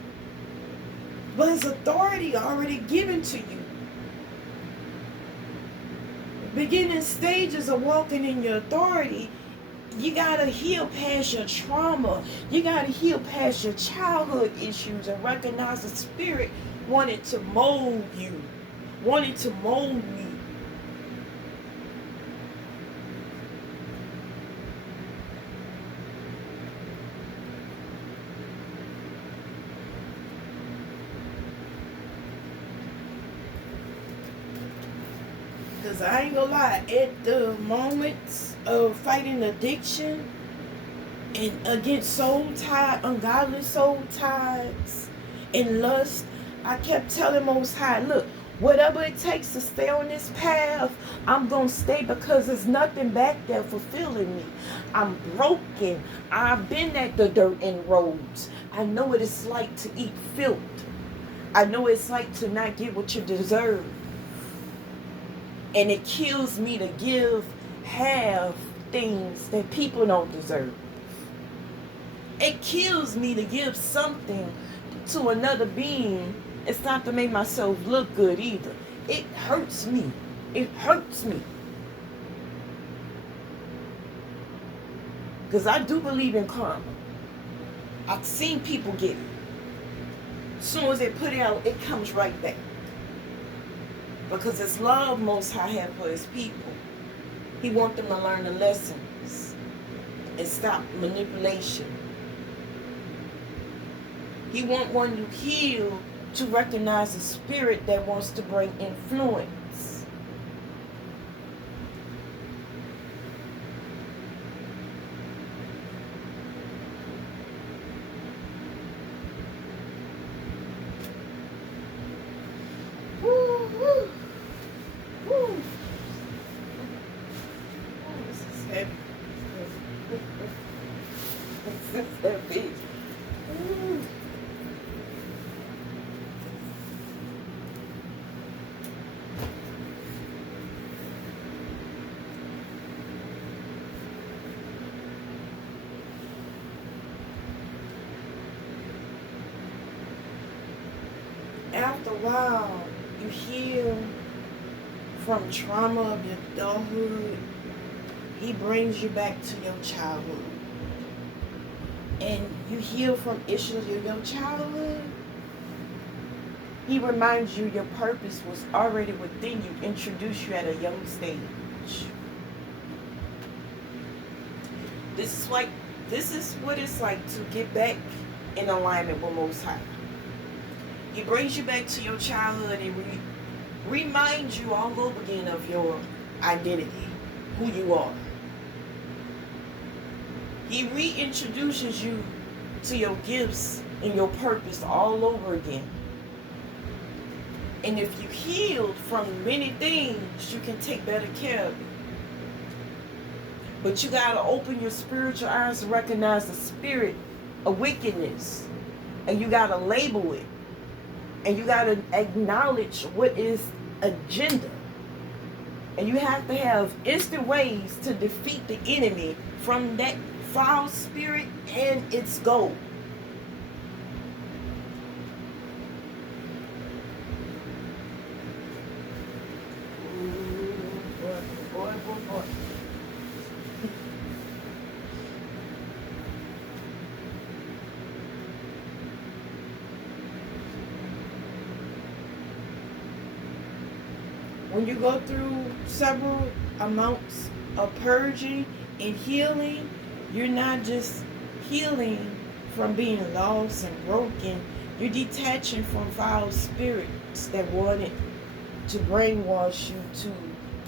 But His authority already given to you. Beginning stages of walking in your authority, you got to heal past your trauma. You got to heal past your childhood issues and recognize the Spirit wanted to mold you, wanted to mold me. Cause I ain't gonna lie, at the moments of fighting addiction and against soul ties, ungodly soul ties, and lust, I kept telling Most High, look, whatever it takes to stay on this path, I'm gonna stay because there's nothing back there fulfilling me. I'm broken. I've been at the dirt and roads. I know what it's like to eat filth. I know what it's like to not get what you deserve. And it kills me to have things that people don't deserve. It kills me to give something to another being. It's not to make myself look good either. It hurts me. It hurts me. Because I do believe in karma. I've seen people get it. As soon as they put it out, it comes right back. Because it's love Most High have for his people. He wants them to learn the lessons and stop manipulation. He wants one to heal, to recognize the spirit that wants to bring influence. Woo, woo, woo. This is heavy. This is heavy. Woo. After a while, you heal from trauma of your adulthood. He brings you back to your childhood. And you heal from issues of your childhood. He reminds you your purpose was already within you, introduced you at a young stage. This is what it's like to get back in alignment with Most High. He brings you back to your childhood and reminds you all over again of your identity, who you are. He reintroduces you to your gifts and your purpose all over again. And if you healed from many things, you can take better care of it. But you got to open your spiritual eyes to recognize the spirit of wickedness. And you got to label it. And you got to acknowledge what is agenda. And you have to have instant ways to defeat the enemy from that foul spirit and its goal. Boy. When you go through several amounts of purging and healing, you're not just healing from being lost and broken. You're detaching from foul spirits that wanted to brainwash you to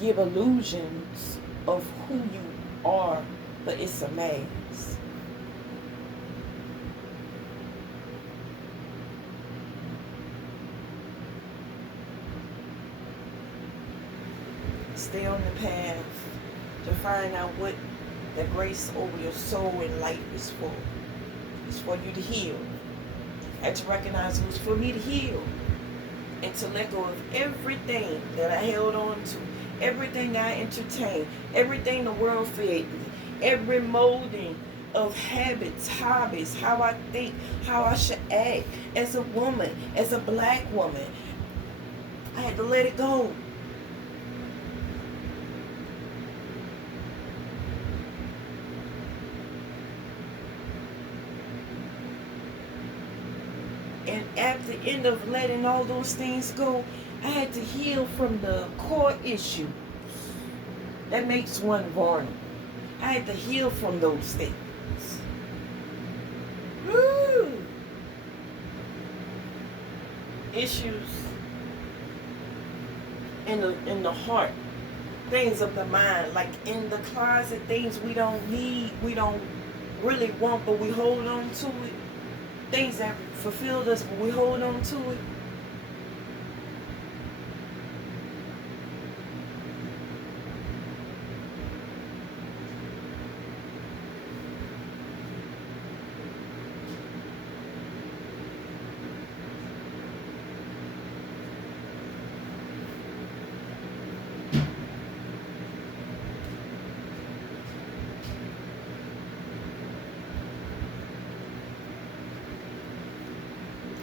give illusions of who you are, but it's a mask. Stay on the path to find out what the grace over your soul and life is for. It's for you to heal. And to recognize it was for me to heal. And to let go of everything that I held on to. Everything I entertained. Everything the world fed me. Every molding of habits, hobbies, how I think, how I should act as a woman, as a black woman. I had to let it go. And at the end of letting all those things go, I had to heal from the core issues that makes one vulnerable. I had to heal from those things. Woo! Issues in the heart things of the mind, like in the closet, things we don't need, we don't really want, but we hold on to it. Things that fulfilled us, but we hold on to it.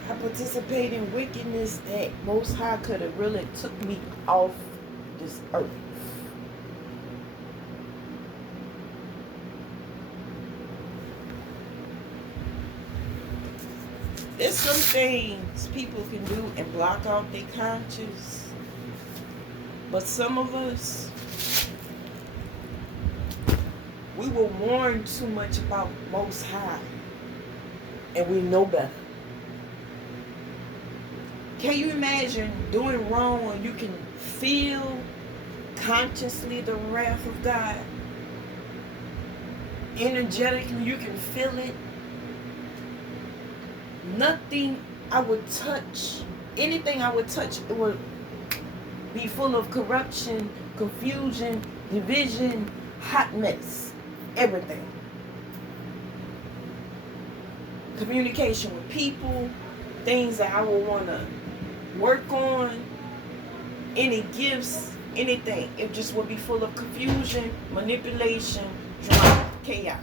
I participate in wickedness that Most High could have really took me off this earth. There's some things people can do and block out their conscience, but some of us, we were warned too much about Most High, and we know better. Can you imagine doing wrong and you can feel consciously the wrath of God? Energetically, you can feel it. Nothing I would touch, anything I would touch, it would be full of corruption, confusion, division, hot mess, everything. Communication with people, things that I would want to work on, any gifts, anything. It just would be full of confusion, manipulation, drama, chaos.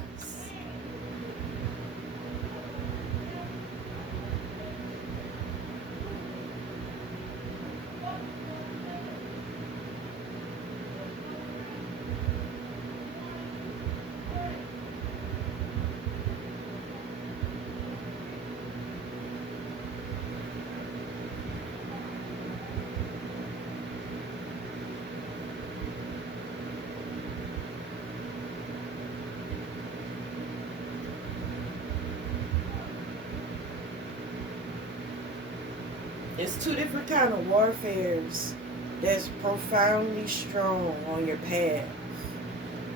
It's two different kind of warfares that's profoundly strong on your path.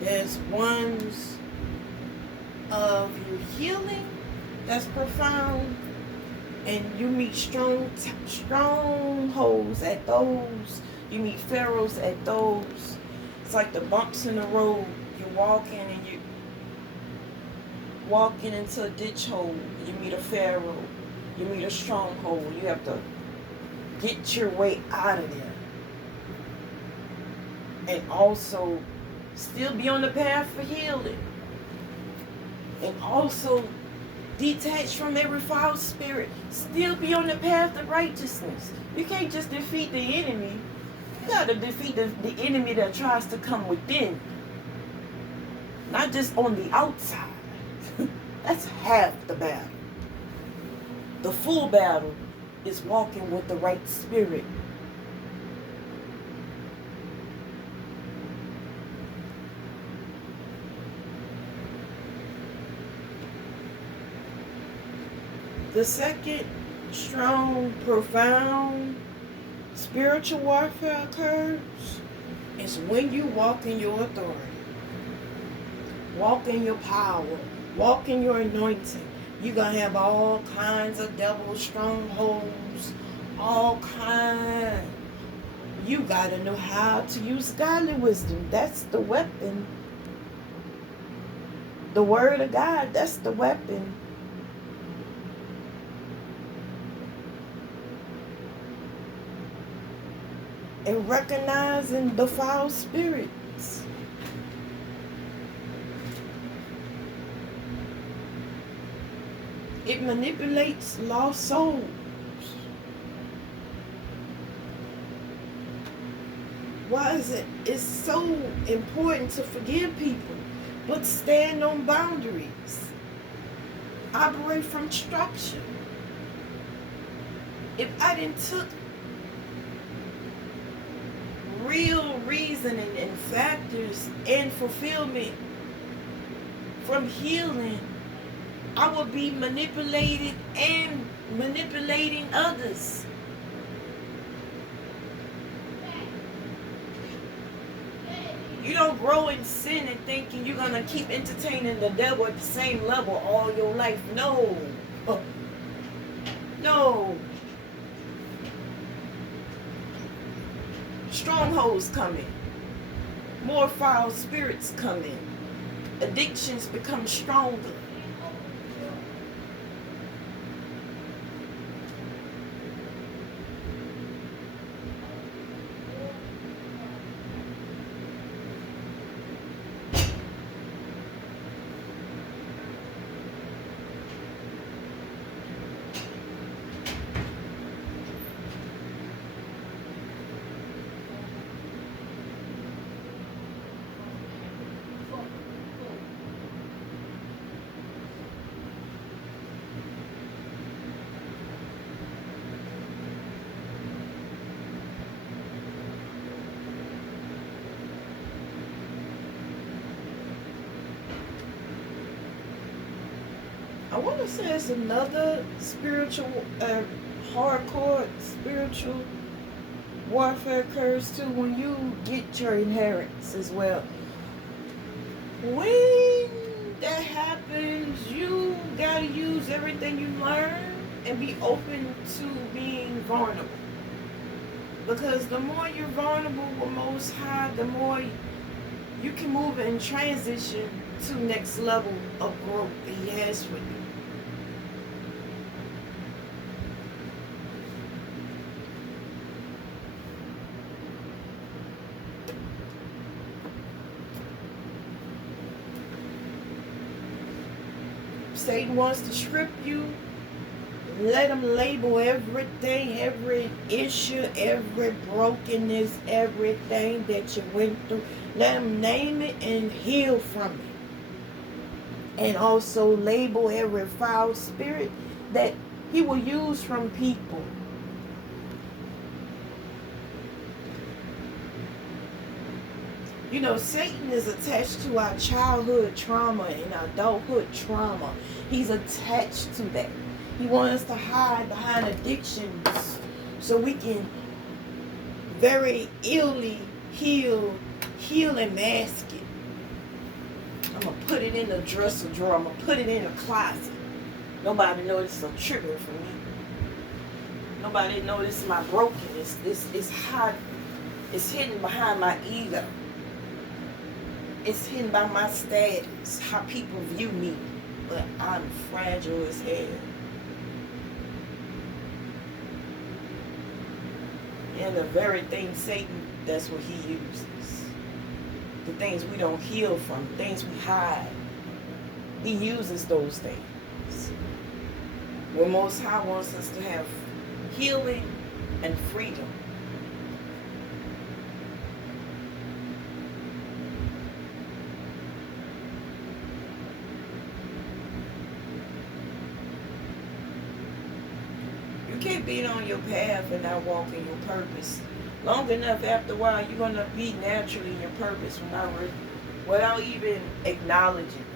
There's ones of your healing that's profound, and you meet strongholds at those. You meet pharaohs at those. It's like the bumps in the road. You're walking and you walking into a ditch hole. You meet a pharaoh. You meet a stronghold. You have to get your way out of there. And also still be on the path for healing. And also detach from every foul spirit. Still be on the path of righteousness. You can't just defeat the enemy. You got to defeat the enemy that tries to come within. Not just on the outside. That's half the battle. The full battle is walking with the right spirit. The second strong, profound spiritual warfare occurs is when you walk in your authority, walk in your power, walk in your anointing. You're going to have all kinds of devil strongholds, all kinds. You got to know how to use godly wisdom. That's the weapon. The word of God, that's the weapon. And recognizing the foul spirits. It manipulates lost souls. Why is it? It's so important to forgive people, but stand on boundaries. Operate from structure. If I didn't took real reasoning and factors and fulfillment from healing, I would be manipulated and manipulating others. You don't grow in sin and thinking you're going to keep entertaining the devil at the same level all your life. No. No. Strongholds come in. More foul spirits come in. Addictions become stronger. I want to say it's another spiritual, hardcore spiritual warfare occurs too when you get your inheritance as well. When that happens, you gotta use everything you learn and be open to being vulnerable. Because the more you're vulnerable with Most High, the more you can move and transition to next level of growth that He has for you. Satan wants to strip you. Let him label everything, every issue, every brokenness, everything that you went through. Let him name it and heal from it. And also label every foul spirit that he will use from people. You know, Satan is attached to our childhood trauma and our adulthood trauma. He's attached to that. He wants us to hide behind addictions so we can very illy heal and mask it. I'm going to put it in the dresser drawer. I'm going to put it in a closet. Nobody knows it's a trigger for me. Nobody knows it's my brokenness. It's hard. It's hidden behind my ego. It's hidden by my status, how people view me. But I'm fragile as hell. And the very thing Satan, that's what he uses. The things we don't heal from, things we hide. He uses those things. When Most High wants us to have healing and freedom. You can't be on your path and not walk in your purpose. Long enough, after a while, you're going to be naturally in your purpose without even acknowledging it.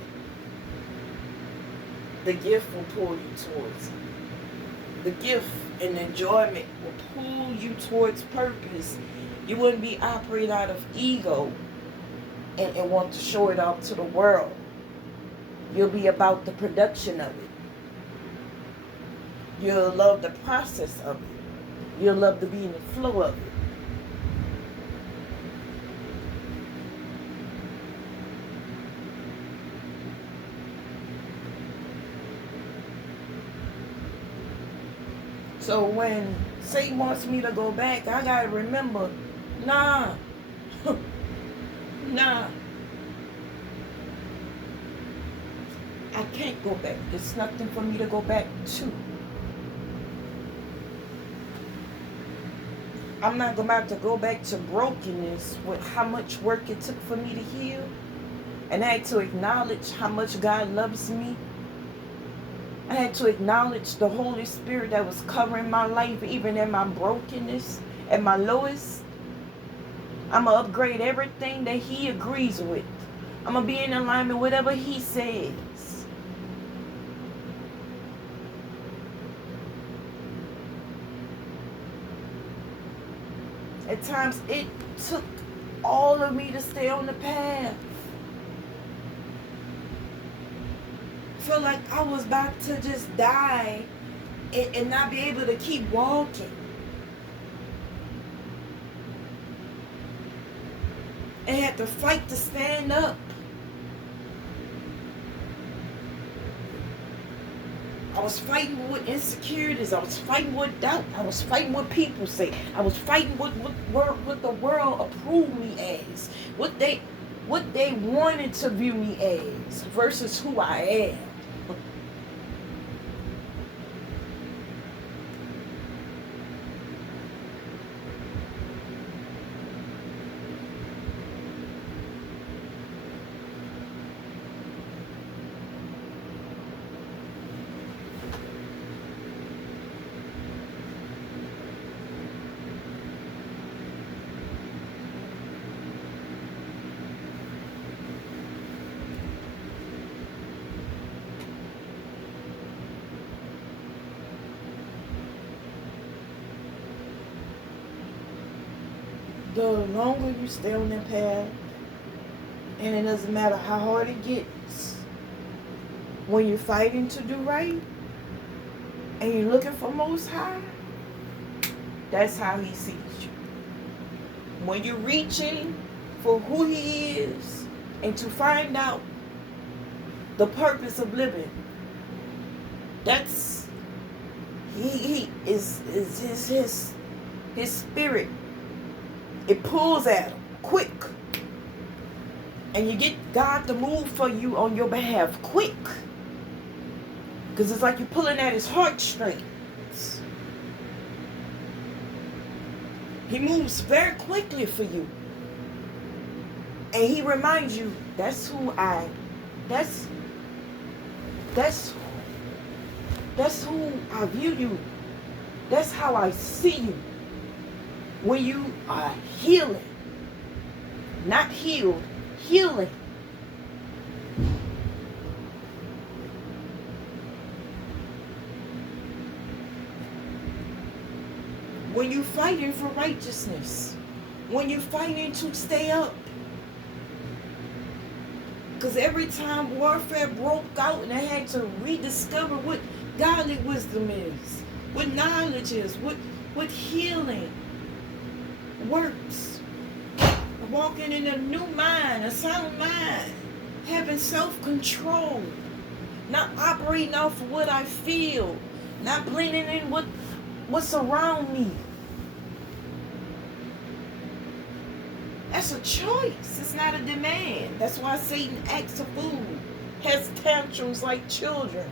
The gift will pull you towards it. The gift and enjoyment will pull you towards purpose. You wouldn't be operating out of ego and want to show it off to the world. You'll be about the production of it. You'll love the process of it. You'll love to be in the flow of it. So when Satan wants me to go back, I got to remember, nah. Nah. I can't go back. There's nothing for me to go back to. I'm not about to go back to brokenness with how much work it took for me to heal. And I had to acknowledge how much God loves me. I had to acknowledge the Holy Spirit that was covering my life, even in my brokenness, at my lowest. I'm going to upgrade everything that He agrees with. I'm going to be in alignment with whatever He says. At times, it took all of me to stay on the path. Feel like I was about to just die and not be able to keep walking. And had to fight to stand up. I was fighting with insecurities. I was fighting with doubt. I was fighting what people say. I was fighting what the world approved me as. What they wanted to view me as versus who I am. The longer you stay on that path, and it doesn't matter how hard it gets, when you're fighting to do right, and you're looking for Most High, that's how He sees you. When you're reaching for who He is, and to find out the purpose of living, that's He is His spirit. It pulls at him quick. And you get God to move for you on your behalf quick. Because it's like you're pulling at His heartstrings. He moves very quickly for you. And He reminds you, that's who I view you. That's how I see you. When you are healing, not healed, healing. When you're fighting for righteousness, when you're fighting to stay up. Because every time warfare broke out and I had to rediscover what godly wisdom is, what knowledge is, what healing works. Walking in a new mind, a sound mind, having self-control, not operating off of what I feel, not blending in what's around me. That's a choice. It's not a demand. That's why Satan acts for food, has tantrums like children.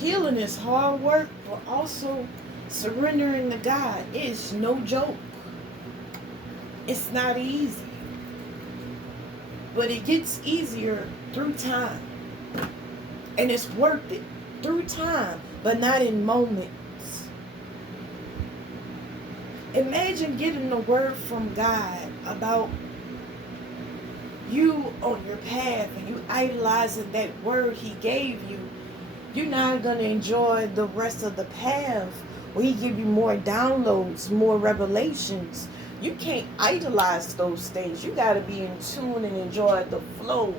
Healing is hard work, but also surrendering to God is no joke. It's not easy. But it gets easier through time. And it's worth it through time, but not in moments. Imagine getting the word from God about you on your path and you idolizing that word He gave you. You're not going to enjoy the rest of the path where He give you more downloads, more revelations. You can't idolize those things. You got to be in tune and enjoy the flow.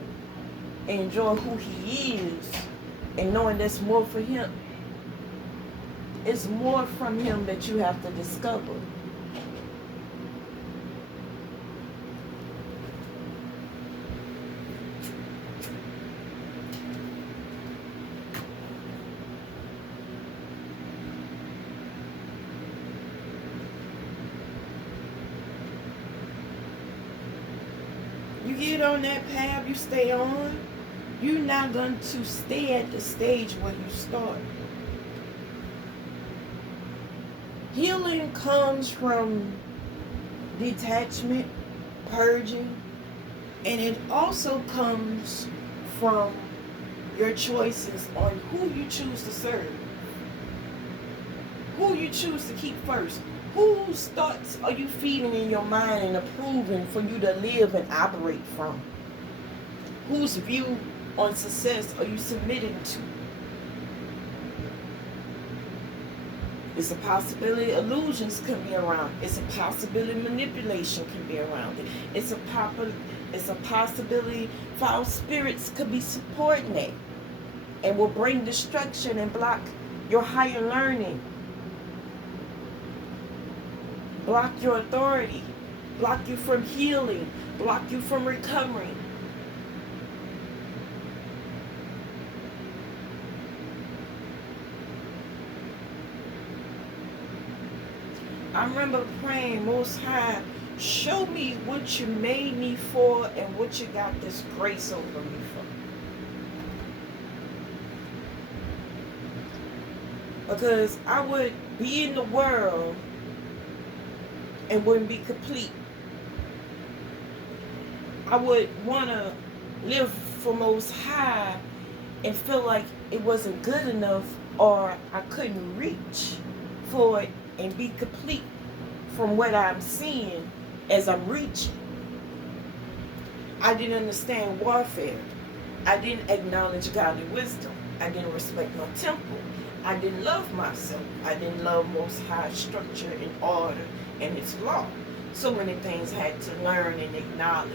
And enjoy who He is. And knowing there's more for Him. It's more from Him that you have to discover. You get on that path you stay on, you're not going to stay at the stage where you start. Healing comes from detachment, purging, and it also comes from your choices on who you choose to serve, who you choose to keep first. Whose thoughts are you feeding in your mind and approving for you to live and operate from? Whose view on success are you submitting to? It's a possibility illusions can be around. It's a possibility manipulation can be around it. It's a possibility foul spirits could be supporting it and will bring destruction and block your higher learning. Block your authority. Block you from healing. Block you from recovering. I remember praying, Most High, show me what you made me for and what you got this grace over me for. Because I would be in the world and wouldn't be complete. I would want to live for Most High and feel like it wasn't good enough or I couldn't reach for it and be complete from what I'm seeing as I'm reaching. I didn't understand warfare. I didn't acknowledge godly wisdom. I didn't respect my temple. I didn't love myself. I didn't love Most High structure and order and His law. So many things I had to learn and acknowledge.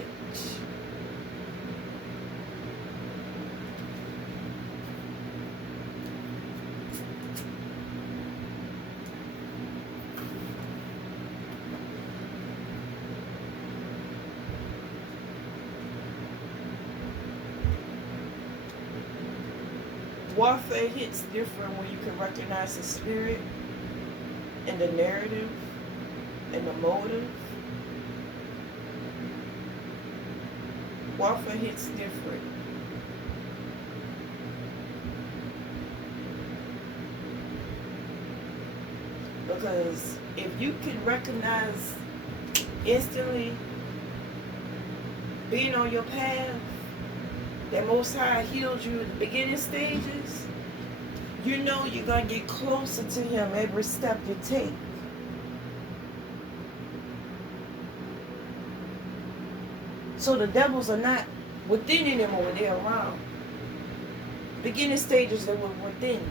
Warfare hits different when you can recognize the spirit and the narrative and the motive. Warfare hits different. Because if you can recognize instantly being on your path, that Most High healed you in the beginning stages, you know you're going to get closer to Him every step you take. So the devils are not within anymore, they're around. Beginning stages, they were within.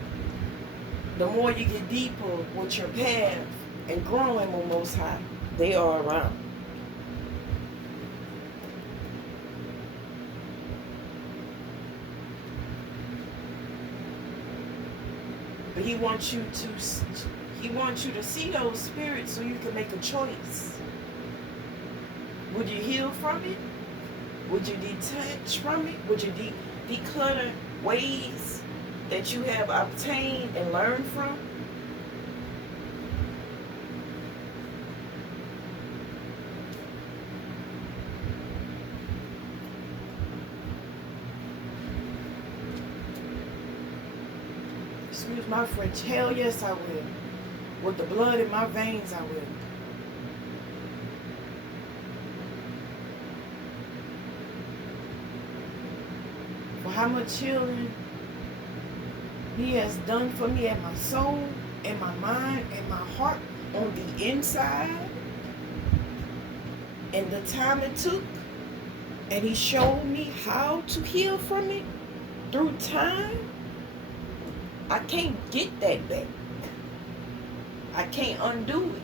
The more you get deeper with your path and growing with Most High, they are around. But He wants you to see those spirits so you can make a choice. Would you heal from it? Would you detach from it? Would you declutter ways that you have obtained and learned from? Excuse my French. Hell yes, I will. With the blood in my veins, I will. For how much healing He has done for me at my soul, and my mind, and my heart on the inside, and the time it took, and He showed me how to heal from it through time. I can't get that back. I can't undo it.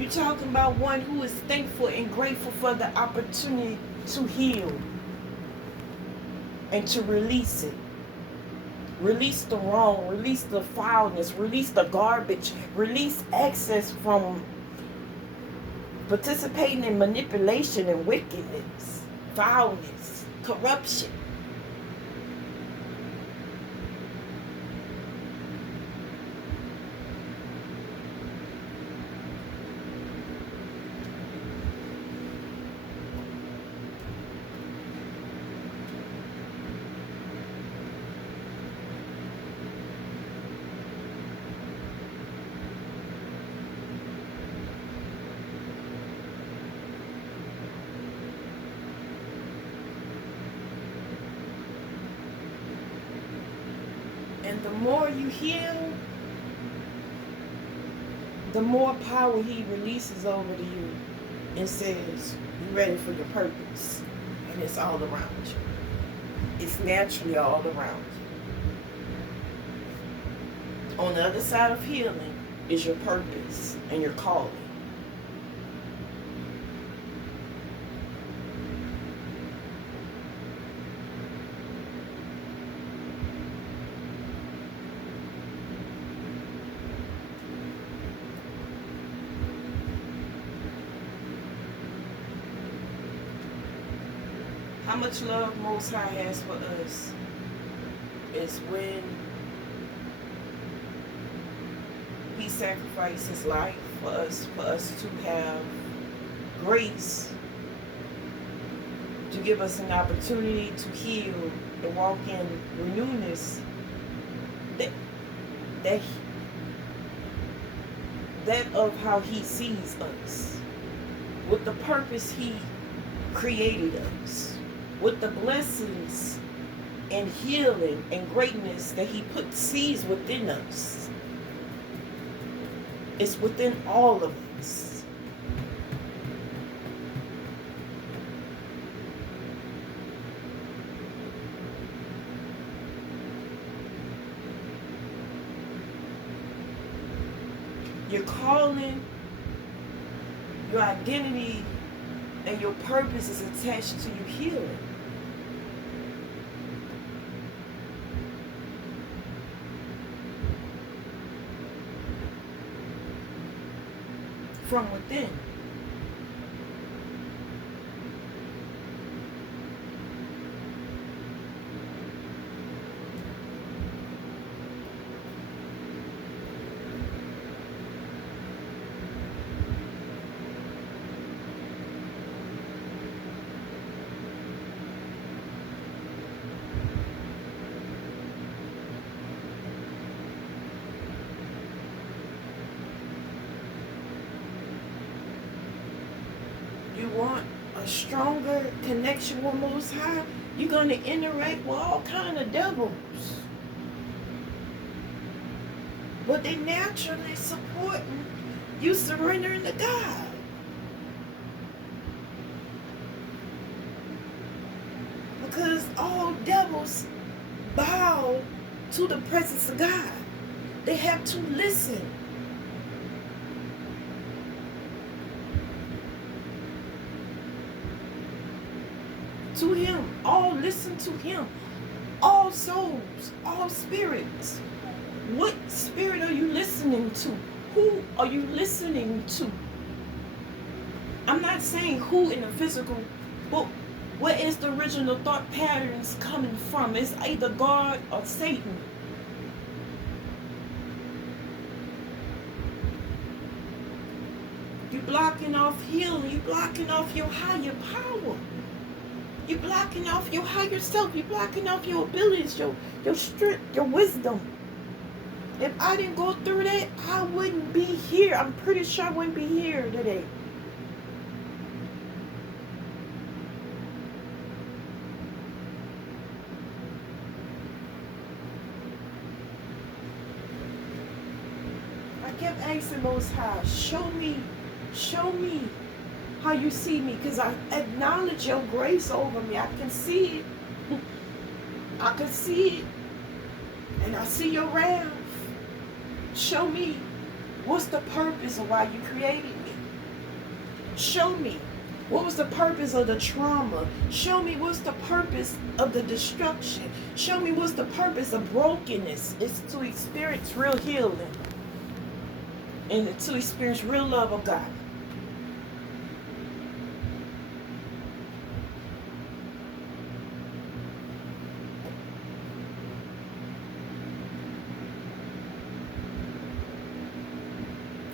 You're talking about one who is thankful and grateful for the opportunity to heal and to release it. Release the wrong, release the foulness, release the garbage, release access from participating in manipulation and wickedness, foulness, corruption. more you heal, the more power he releases over to you and says, you're ready for your purpose. And it's all around you. It's naturally all around you. On the other side of healing is your purpose and your calling. How much love Most High has for us is when he sacrificed his life for us to have grace, to give us an opportunity to heal and walk in renewness that of how he sees us, with the purpose he created us, with the blessings and healing and greatness that he put seeds within us. It's within all of us. Your calling, your identity, and your purpose is attached to your healing. From within. You want a stronger connection with Most High, you're going to interact with all kind of devils. But they naturally supporting you surrendering to God. Because all devils bow to the presence of God. They have to listen. To him. All listen to him. All souls, all spirits. What spirit are you listening to? Who are you listening to? I'm not saying who in the physical, but where is the original thought patterns coming from? It's either God or Satan. You're blocking off healing. You're blocking off your higher power. You're blocking off your higher self. You're blocking off your abilities, your strength, your wisdom. If I didn't go through that, I wouldn't be here. I'm pretty sure I wouldn't be here today. I kept asking Most High, show me how you see me, because I acknowledge your grace over me. I can see it. I can see it. And I see your wrath. Show me what's the purpose of why you created me. Show me what was the purpose of the trauma. Show me what's the purpose of the destruction. Show me what's the purpose of brokenness. It's to experience real healing and to experience real love of God.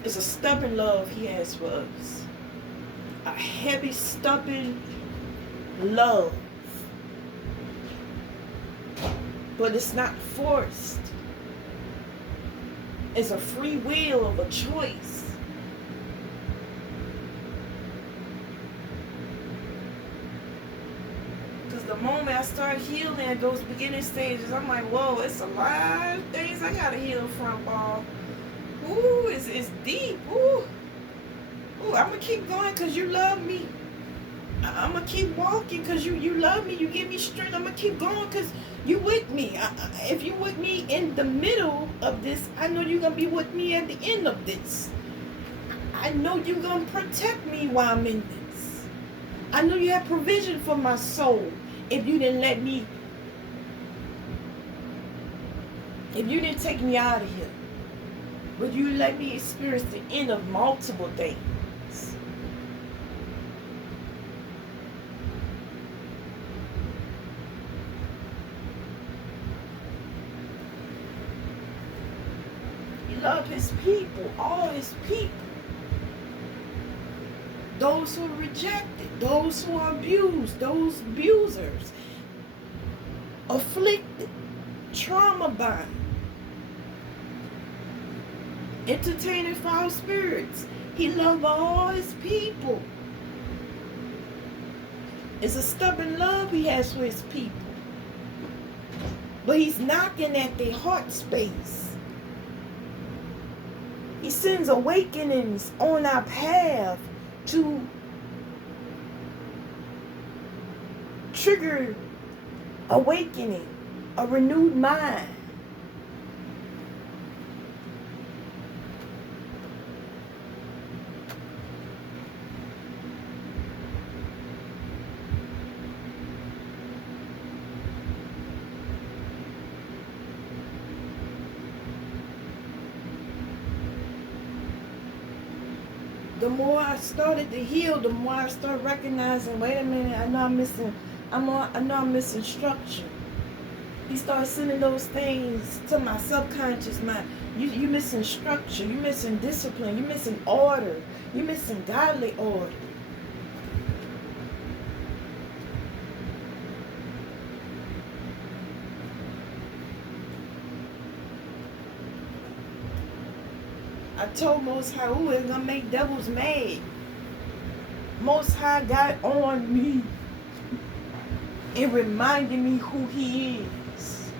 It's a stubborn love he has for us. A heavy, stubborn love. But it's not forced. It's a free will of a choice. Because the moment I start healing at those beginning stages, I'm like, whoa, it's a lot of things I gotta heal from, Paul. Ooh, it's deep. Ooh, I'm gonna keep going because you love me. I'm gonna keep walking because you love me. You give me strength. I'm gonna keep going because you with me. If you with me in the middle of this, I know you're gonna be with me at the end of this. I know you're gonna protect me while I'm in this. I know you have provision for my soul. If you didn't take me out of here, but you let me experience the end of multiple things. He loved his people, all his people. Those who are rejected, those who are abused, those abusers, afflicted, trauma bound, entertaining foul spirits. He loved all his people. It's a stubborn love he has for his people. But he's knocking at their heart space. He sends awakenings on our path to trigger awakening, a renewed mind. The more I started to heal, the more I started recognizing, wait a minute, I know I'm missing structure. He started sending those things to my subconscious mind. You missing structure, you missing discipline, you missing order, you missing godly order. I told Most High, ooh, it's gonna make devils mad. Most High got on me. It reminded me who he is.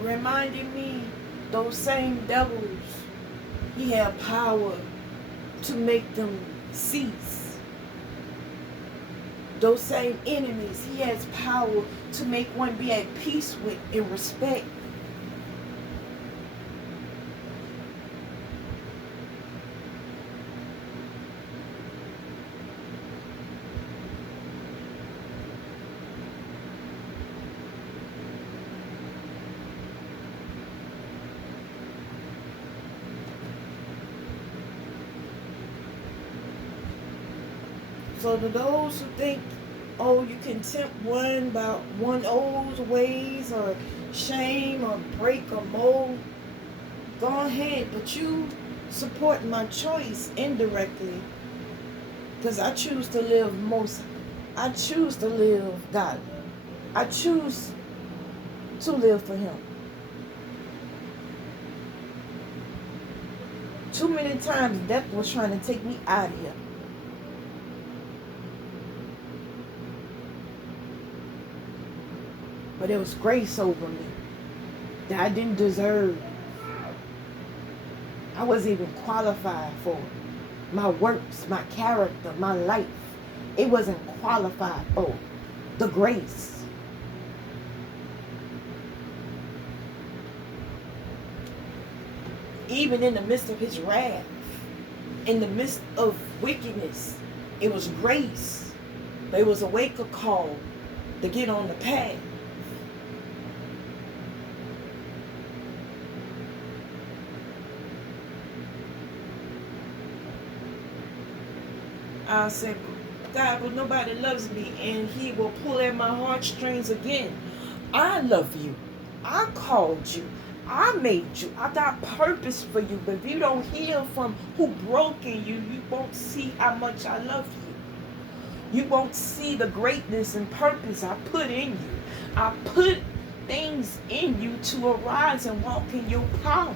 Reminding me those same devils, he had power to make them cease. Those same enemies, he has power to make one be at peace with and respect. So to those who think, oh, you can tempt one by one old ways or shame or break or mold, go ahead. But you support my choice indirectly, because I choose to live godly. I choose to live for him. Too many times death was trying to take me out of here. But there was grace over me that I didn't deserve. I wasn't even qualified for. My works, my character, my life. It wasn't qualified for. The grace. Even in the midst of his wrath, in the midst of wickedness, it was grace. There was a wake-up call to get on the path. I said, God, but nobody loves me, and he will pull at my heartstrings again. I love you. I called you. I made you. I got purpose for you. But if you don't heal from who broken you, you won't see how much I love you. You won't see the greatness and purpose I put in you. I put things in you to arise and walk in your power.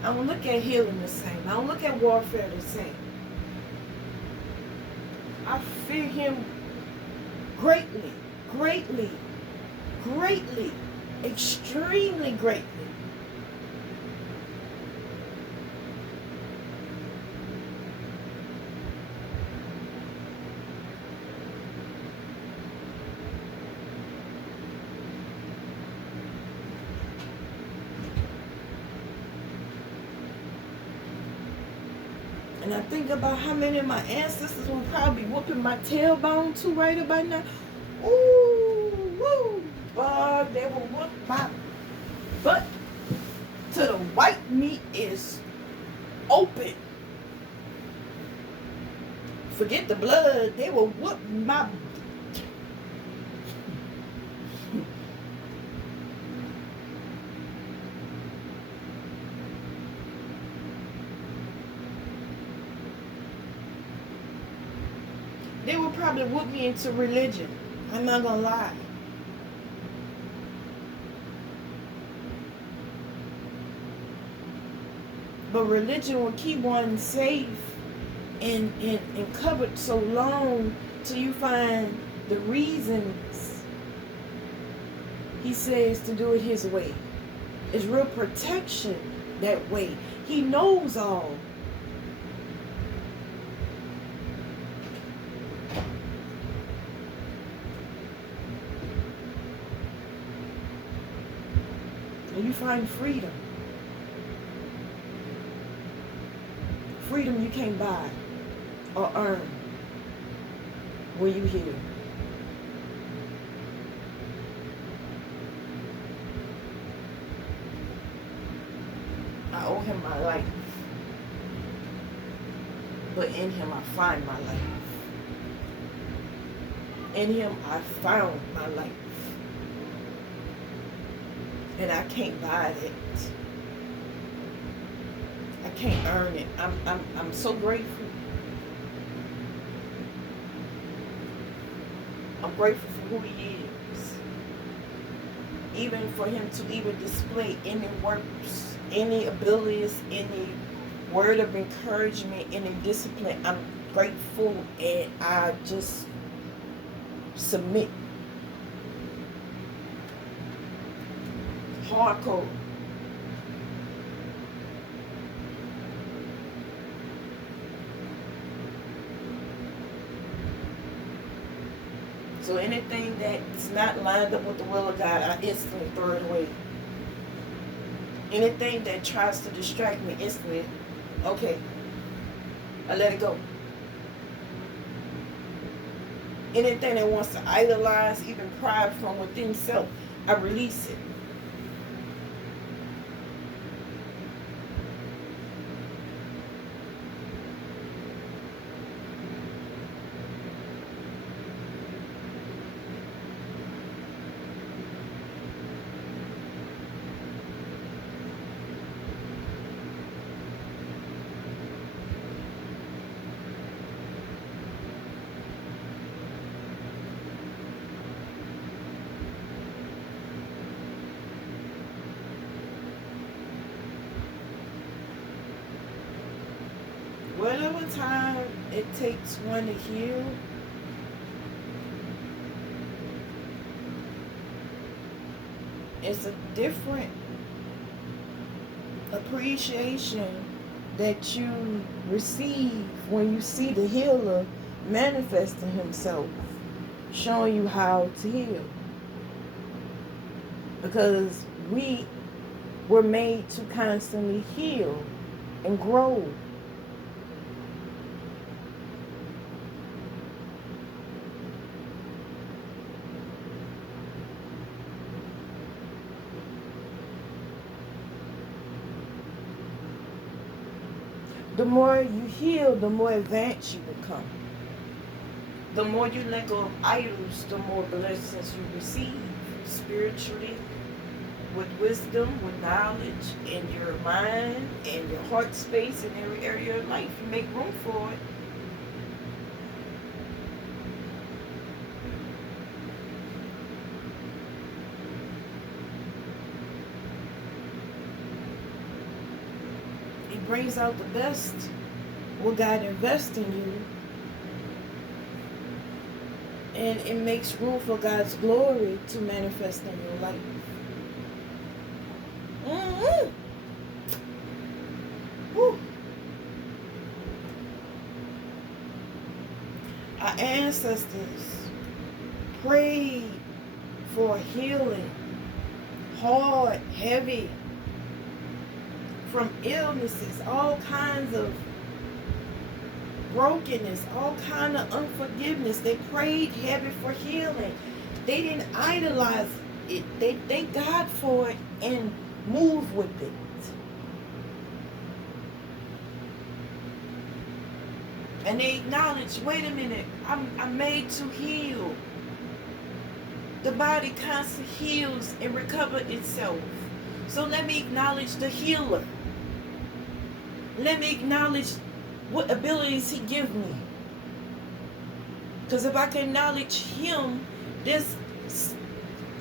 I don't look at healing the same. I don't look at warfare the same. I fear him greatly, greatly, greatly, extremely greatly. And I think about how many of my ancestors will probably be whooping my tailbone too right about now. Ooh, woo. They will whoop my butt till the white meat is open. Forget the blood. They will whoop my They will probably whoop me into religion. I'm not gonna lie. But religion will keep one safe and covered so long till you find the reasons he says to do it his way. It's real protection that way. He knows all. And you find freedom. Freedom you can't buy or earn when you heal. I owe him my life. But in him I find my life. In him I found my life. And I can't buy it. I can't earn it. I'm so grateful. I'm grateful for who he is. Even for him to even display any works, any abilities, any word of encouragement, any discipline. I'm grateful and I just submit. Hardcore. So anything that's not lined up with the will of God, I instantly throw it away. Anything that tries to distract me, instantly, okay, I let it go. Anything that wants to idolize, even pride from within self, I release it. Whatever time it takes one to heal, it's a different appreciation that you receive when you see the healer manifesting himself, showing you how to heal. Because we were made to constantly heal and grow. The more you heal, the more advanced you become. The more you let go of idols, the more blessings you receive spiritually, with wisdom, with knowledge, in your mind, in your heart space, in every area of life. You make room for it. It brings out the best. What God invests in you. And it makes room for God's glory to manifest in your life. Mm-hmm. Woo. Our ancestors prayed for healing, hard, heavy, from illnesses, all kinds of brokenness, all kind of unforgiveness. They prayed heavy for healing. They didn't idolize it. They thank God for it and move with it. And they acknowledge, wait a minute, I'm made to heal. The body constantly heals and recovers itself. So let me acknowledge the healer. Let me acknowledge what abilities he gives me. Because if I can acknowledge him,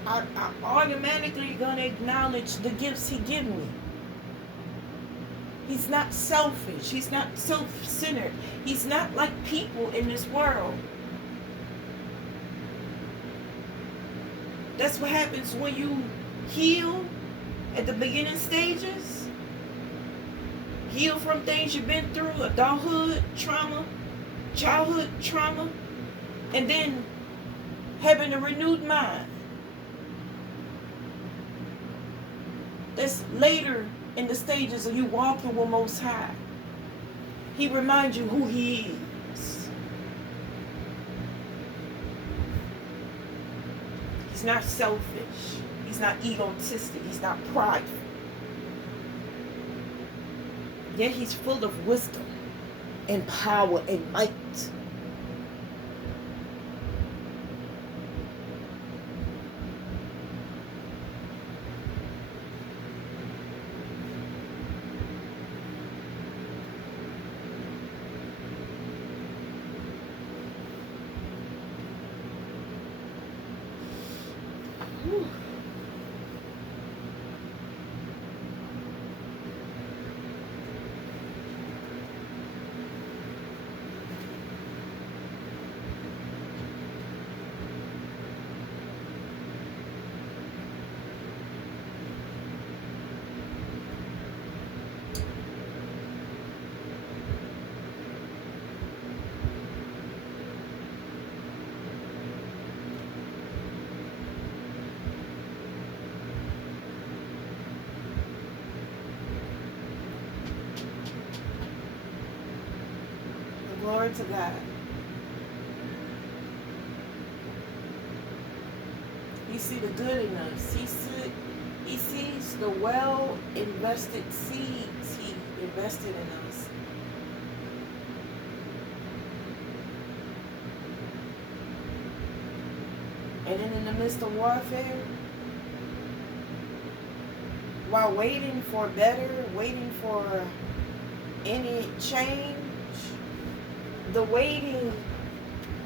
I automatically gonna acknowledge the gifts he gives me. He's not selfish. He's not self-centered. He's not like people in this world. That's what happens when you heal at the beginning stages. Heal from things you've been through, adulthood trauma, childhood trauma, and then having a renewed mind. That's later in the stages of you walking with Most High. He reminds you who He is. He's not selfish. He's not egotistic. He's not prideful. Yet He's full of wisdom and power and might. Whew. Glory to God. He sees the good in us. He sees the well-invested seeds He invested in us. And then in the midst of warfare, while waiting for better, waiting for any change, the waiting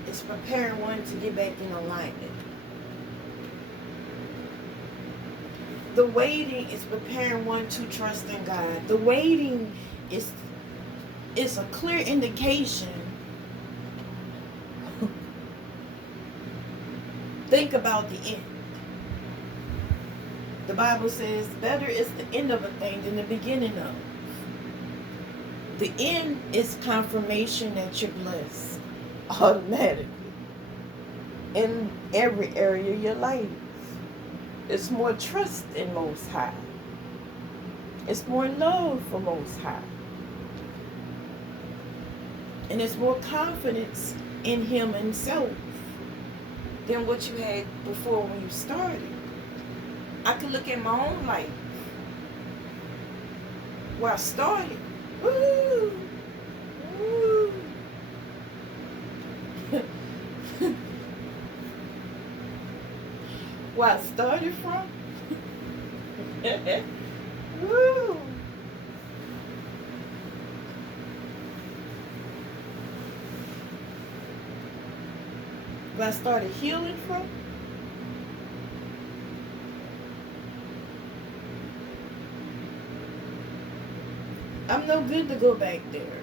is preparing one to get back in alignment. The waiting is preparing one to trust in God. The waiting is a clear indication. Think about the end. The Bible says better is the end of a thing than the beginning of it. The end is confirmation that you're blessed automatically in every area of your life. It's more trust in Most High. It's more love for Most High. And it's more confidence in Him Himself than what you had before when you started. I could look at my own life where I started. Woo! Woo! Where I started from? Woo! Where I started healing from? I'm no good to go back there.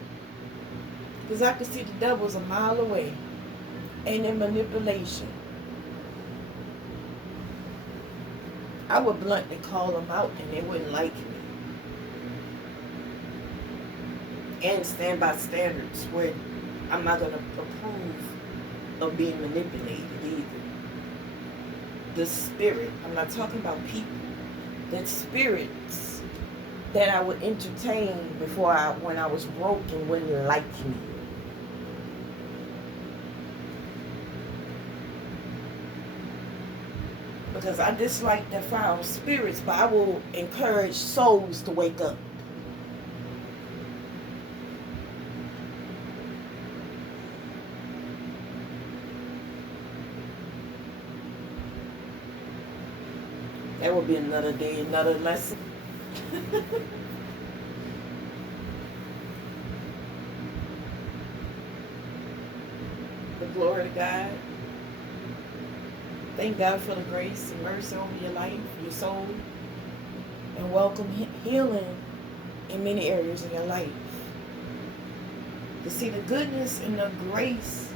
Because I could see the devil's a mile away. And in manipulation. I would bluntly call them out and they wouldn't like me. And stand by standards where I'm not going to approve of being manipulated either. The spirit, I'm not talking about people. That spirits that I would entertain when I was broke and wouldn't like me. Because I dislike the foul spirits, but I will encourage souls to wake up. That will be another day, another lesson. The glory to God. Thank God for the grace and mercy over your life, your soul, and welcome healing in many areas of your life. To see the goodness and the grace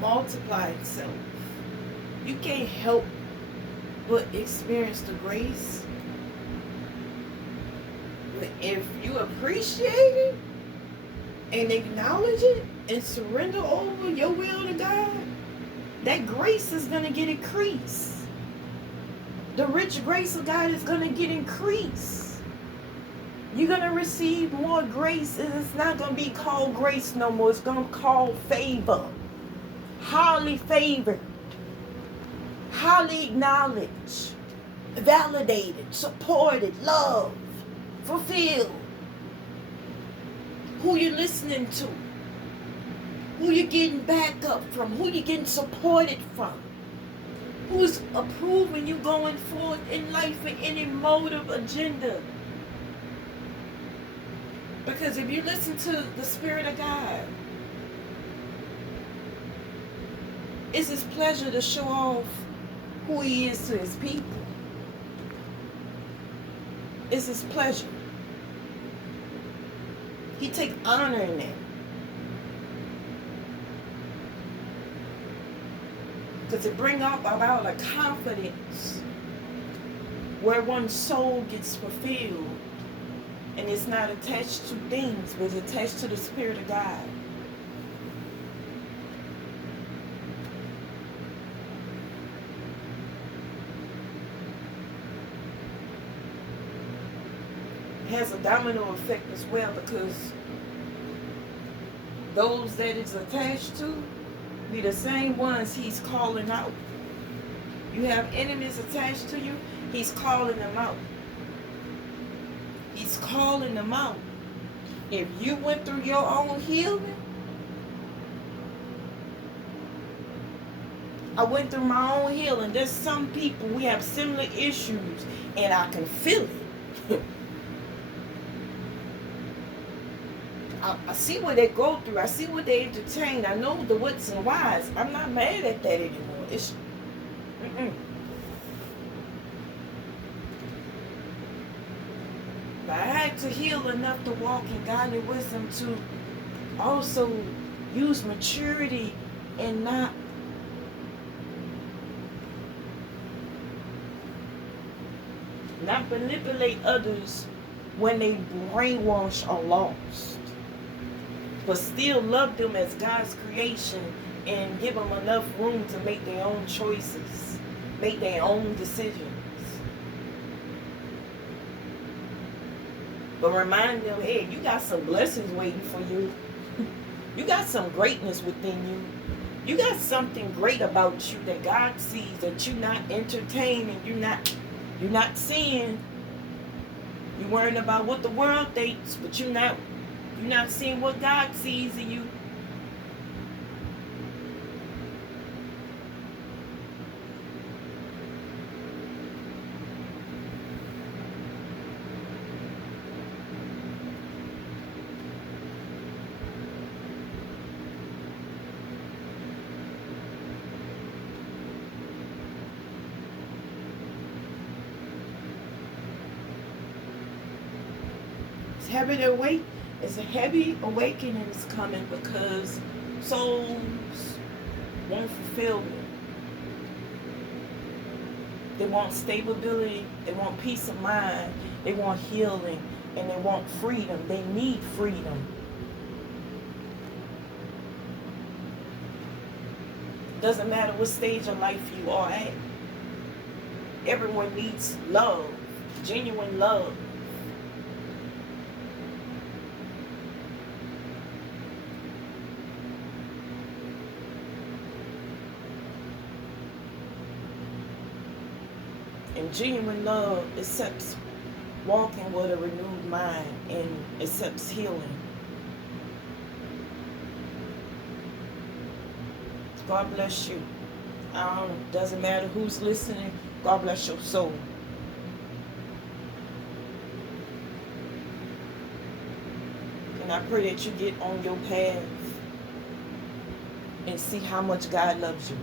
multiply itself. You can't help but experience the grace if you appreciate it and acknowledge it and surrender over your will to God. That grace is going to get increased. The rich grace of God is going to get increased. You're going to receive more grace, and it's not going to be called grace no more. It's going to be called favor. Highly favored. Highly acknowledged. Validated. Supported. Loved. Fulfilled. Who you're listening to. Who you're getting back up from. Who you're getting supported from. Who's approving you going forward in life with any motive agenda. Because if you listen to the Spirit of God, it's His pleasure to show off who He is to His people. It's His pleasure. He takes honor in that. Because it brings about a confidence where one's soul gets fulfilled. And it's not attached to things, but it's attached to the Spirit of God. It has a domino effect as well, because those that it's attached to be the same ones He's calling out. You have enemies attached to you, He's calling them out. He's calling them out. If you went through your own healing, I went through my own healing. There's some people, we have similar issues, and I can feel it. I see what they go through. I see what they entertain. I know the what's and whys. I'm not mad at that anymore. It's But I had to heal enough to walk in godly wisdom to also use maturity and not manipulate others when they brainwash or lost. But still love them as God's creation and give them enough room to make their own choices, make their own decisions. But remind them, hey, you got some blessings waiting for you. You got some greatness within you. You got something great about you that God sees, that you're not entertaining, you're not seeing. You're worrying about what the world thinks, but you're not seeing what God sees in you. It's a heavy awakening is coming because souls want fulfillment. They want stability. They want peace of mind. They want healing. And they want freedom. They need freedom. Doesn't matter what stage of life you are at. Everyone needs love. Genuine love. And genuine love accepts walking with a renewed mind and accepts healing. God bless you. Doesn't matter who's listening. God bless your soul. And I pray that you get on your path and see how much God loves you.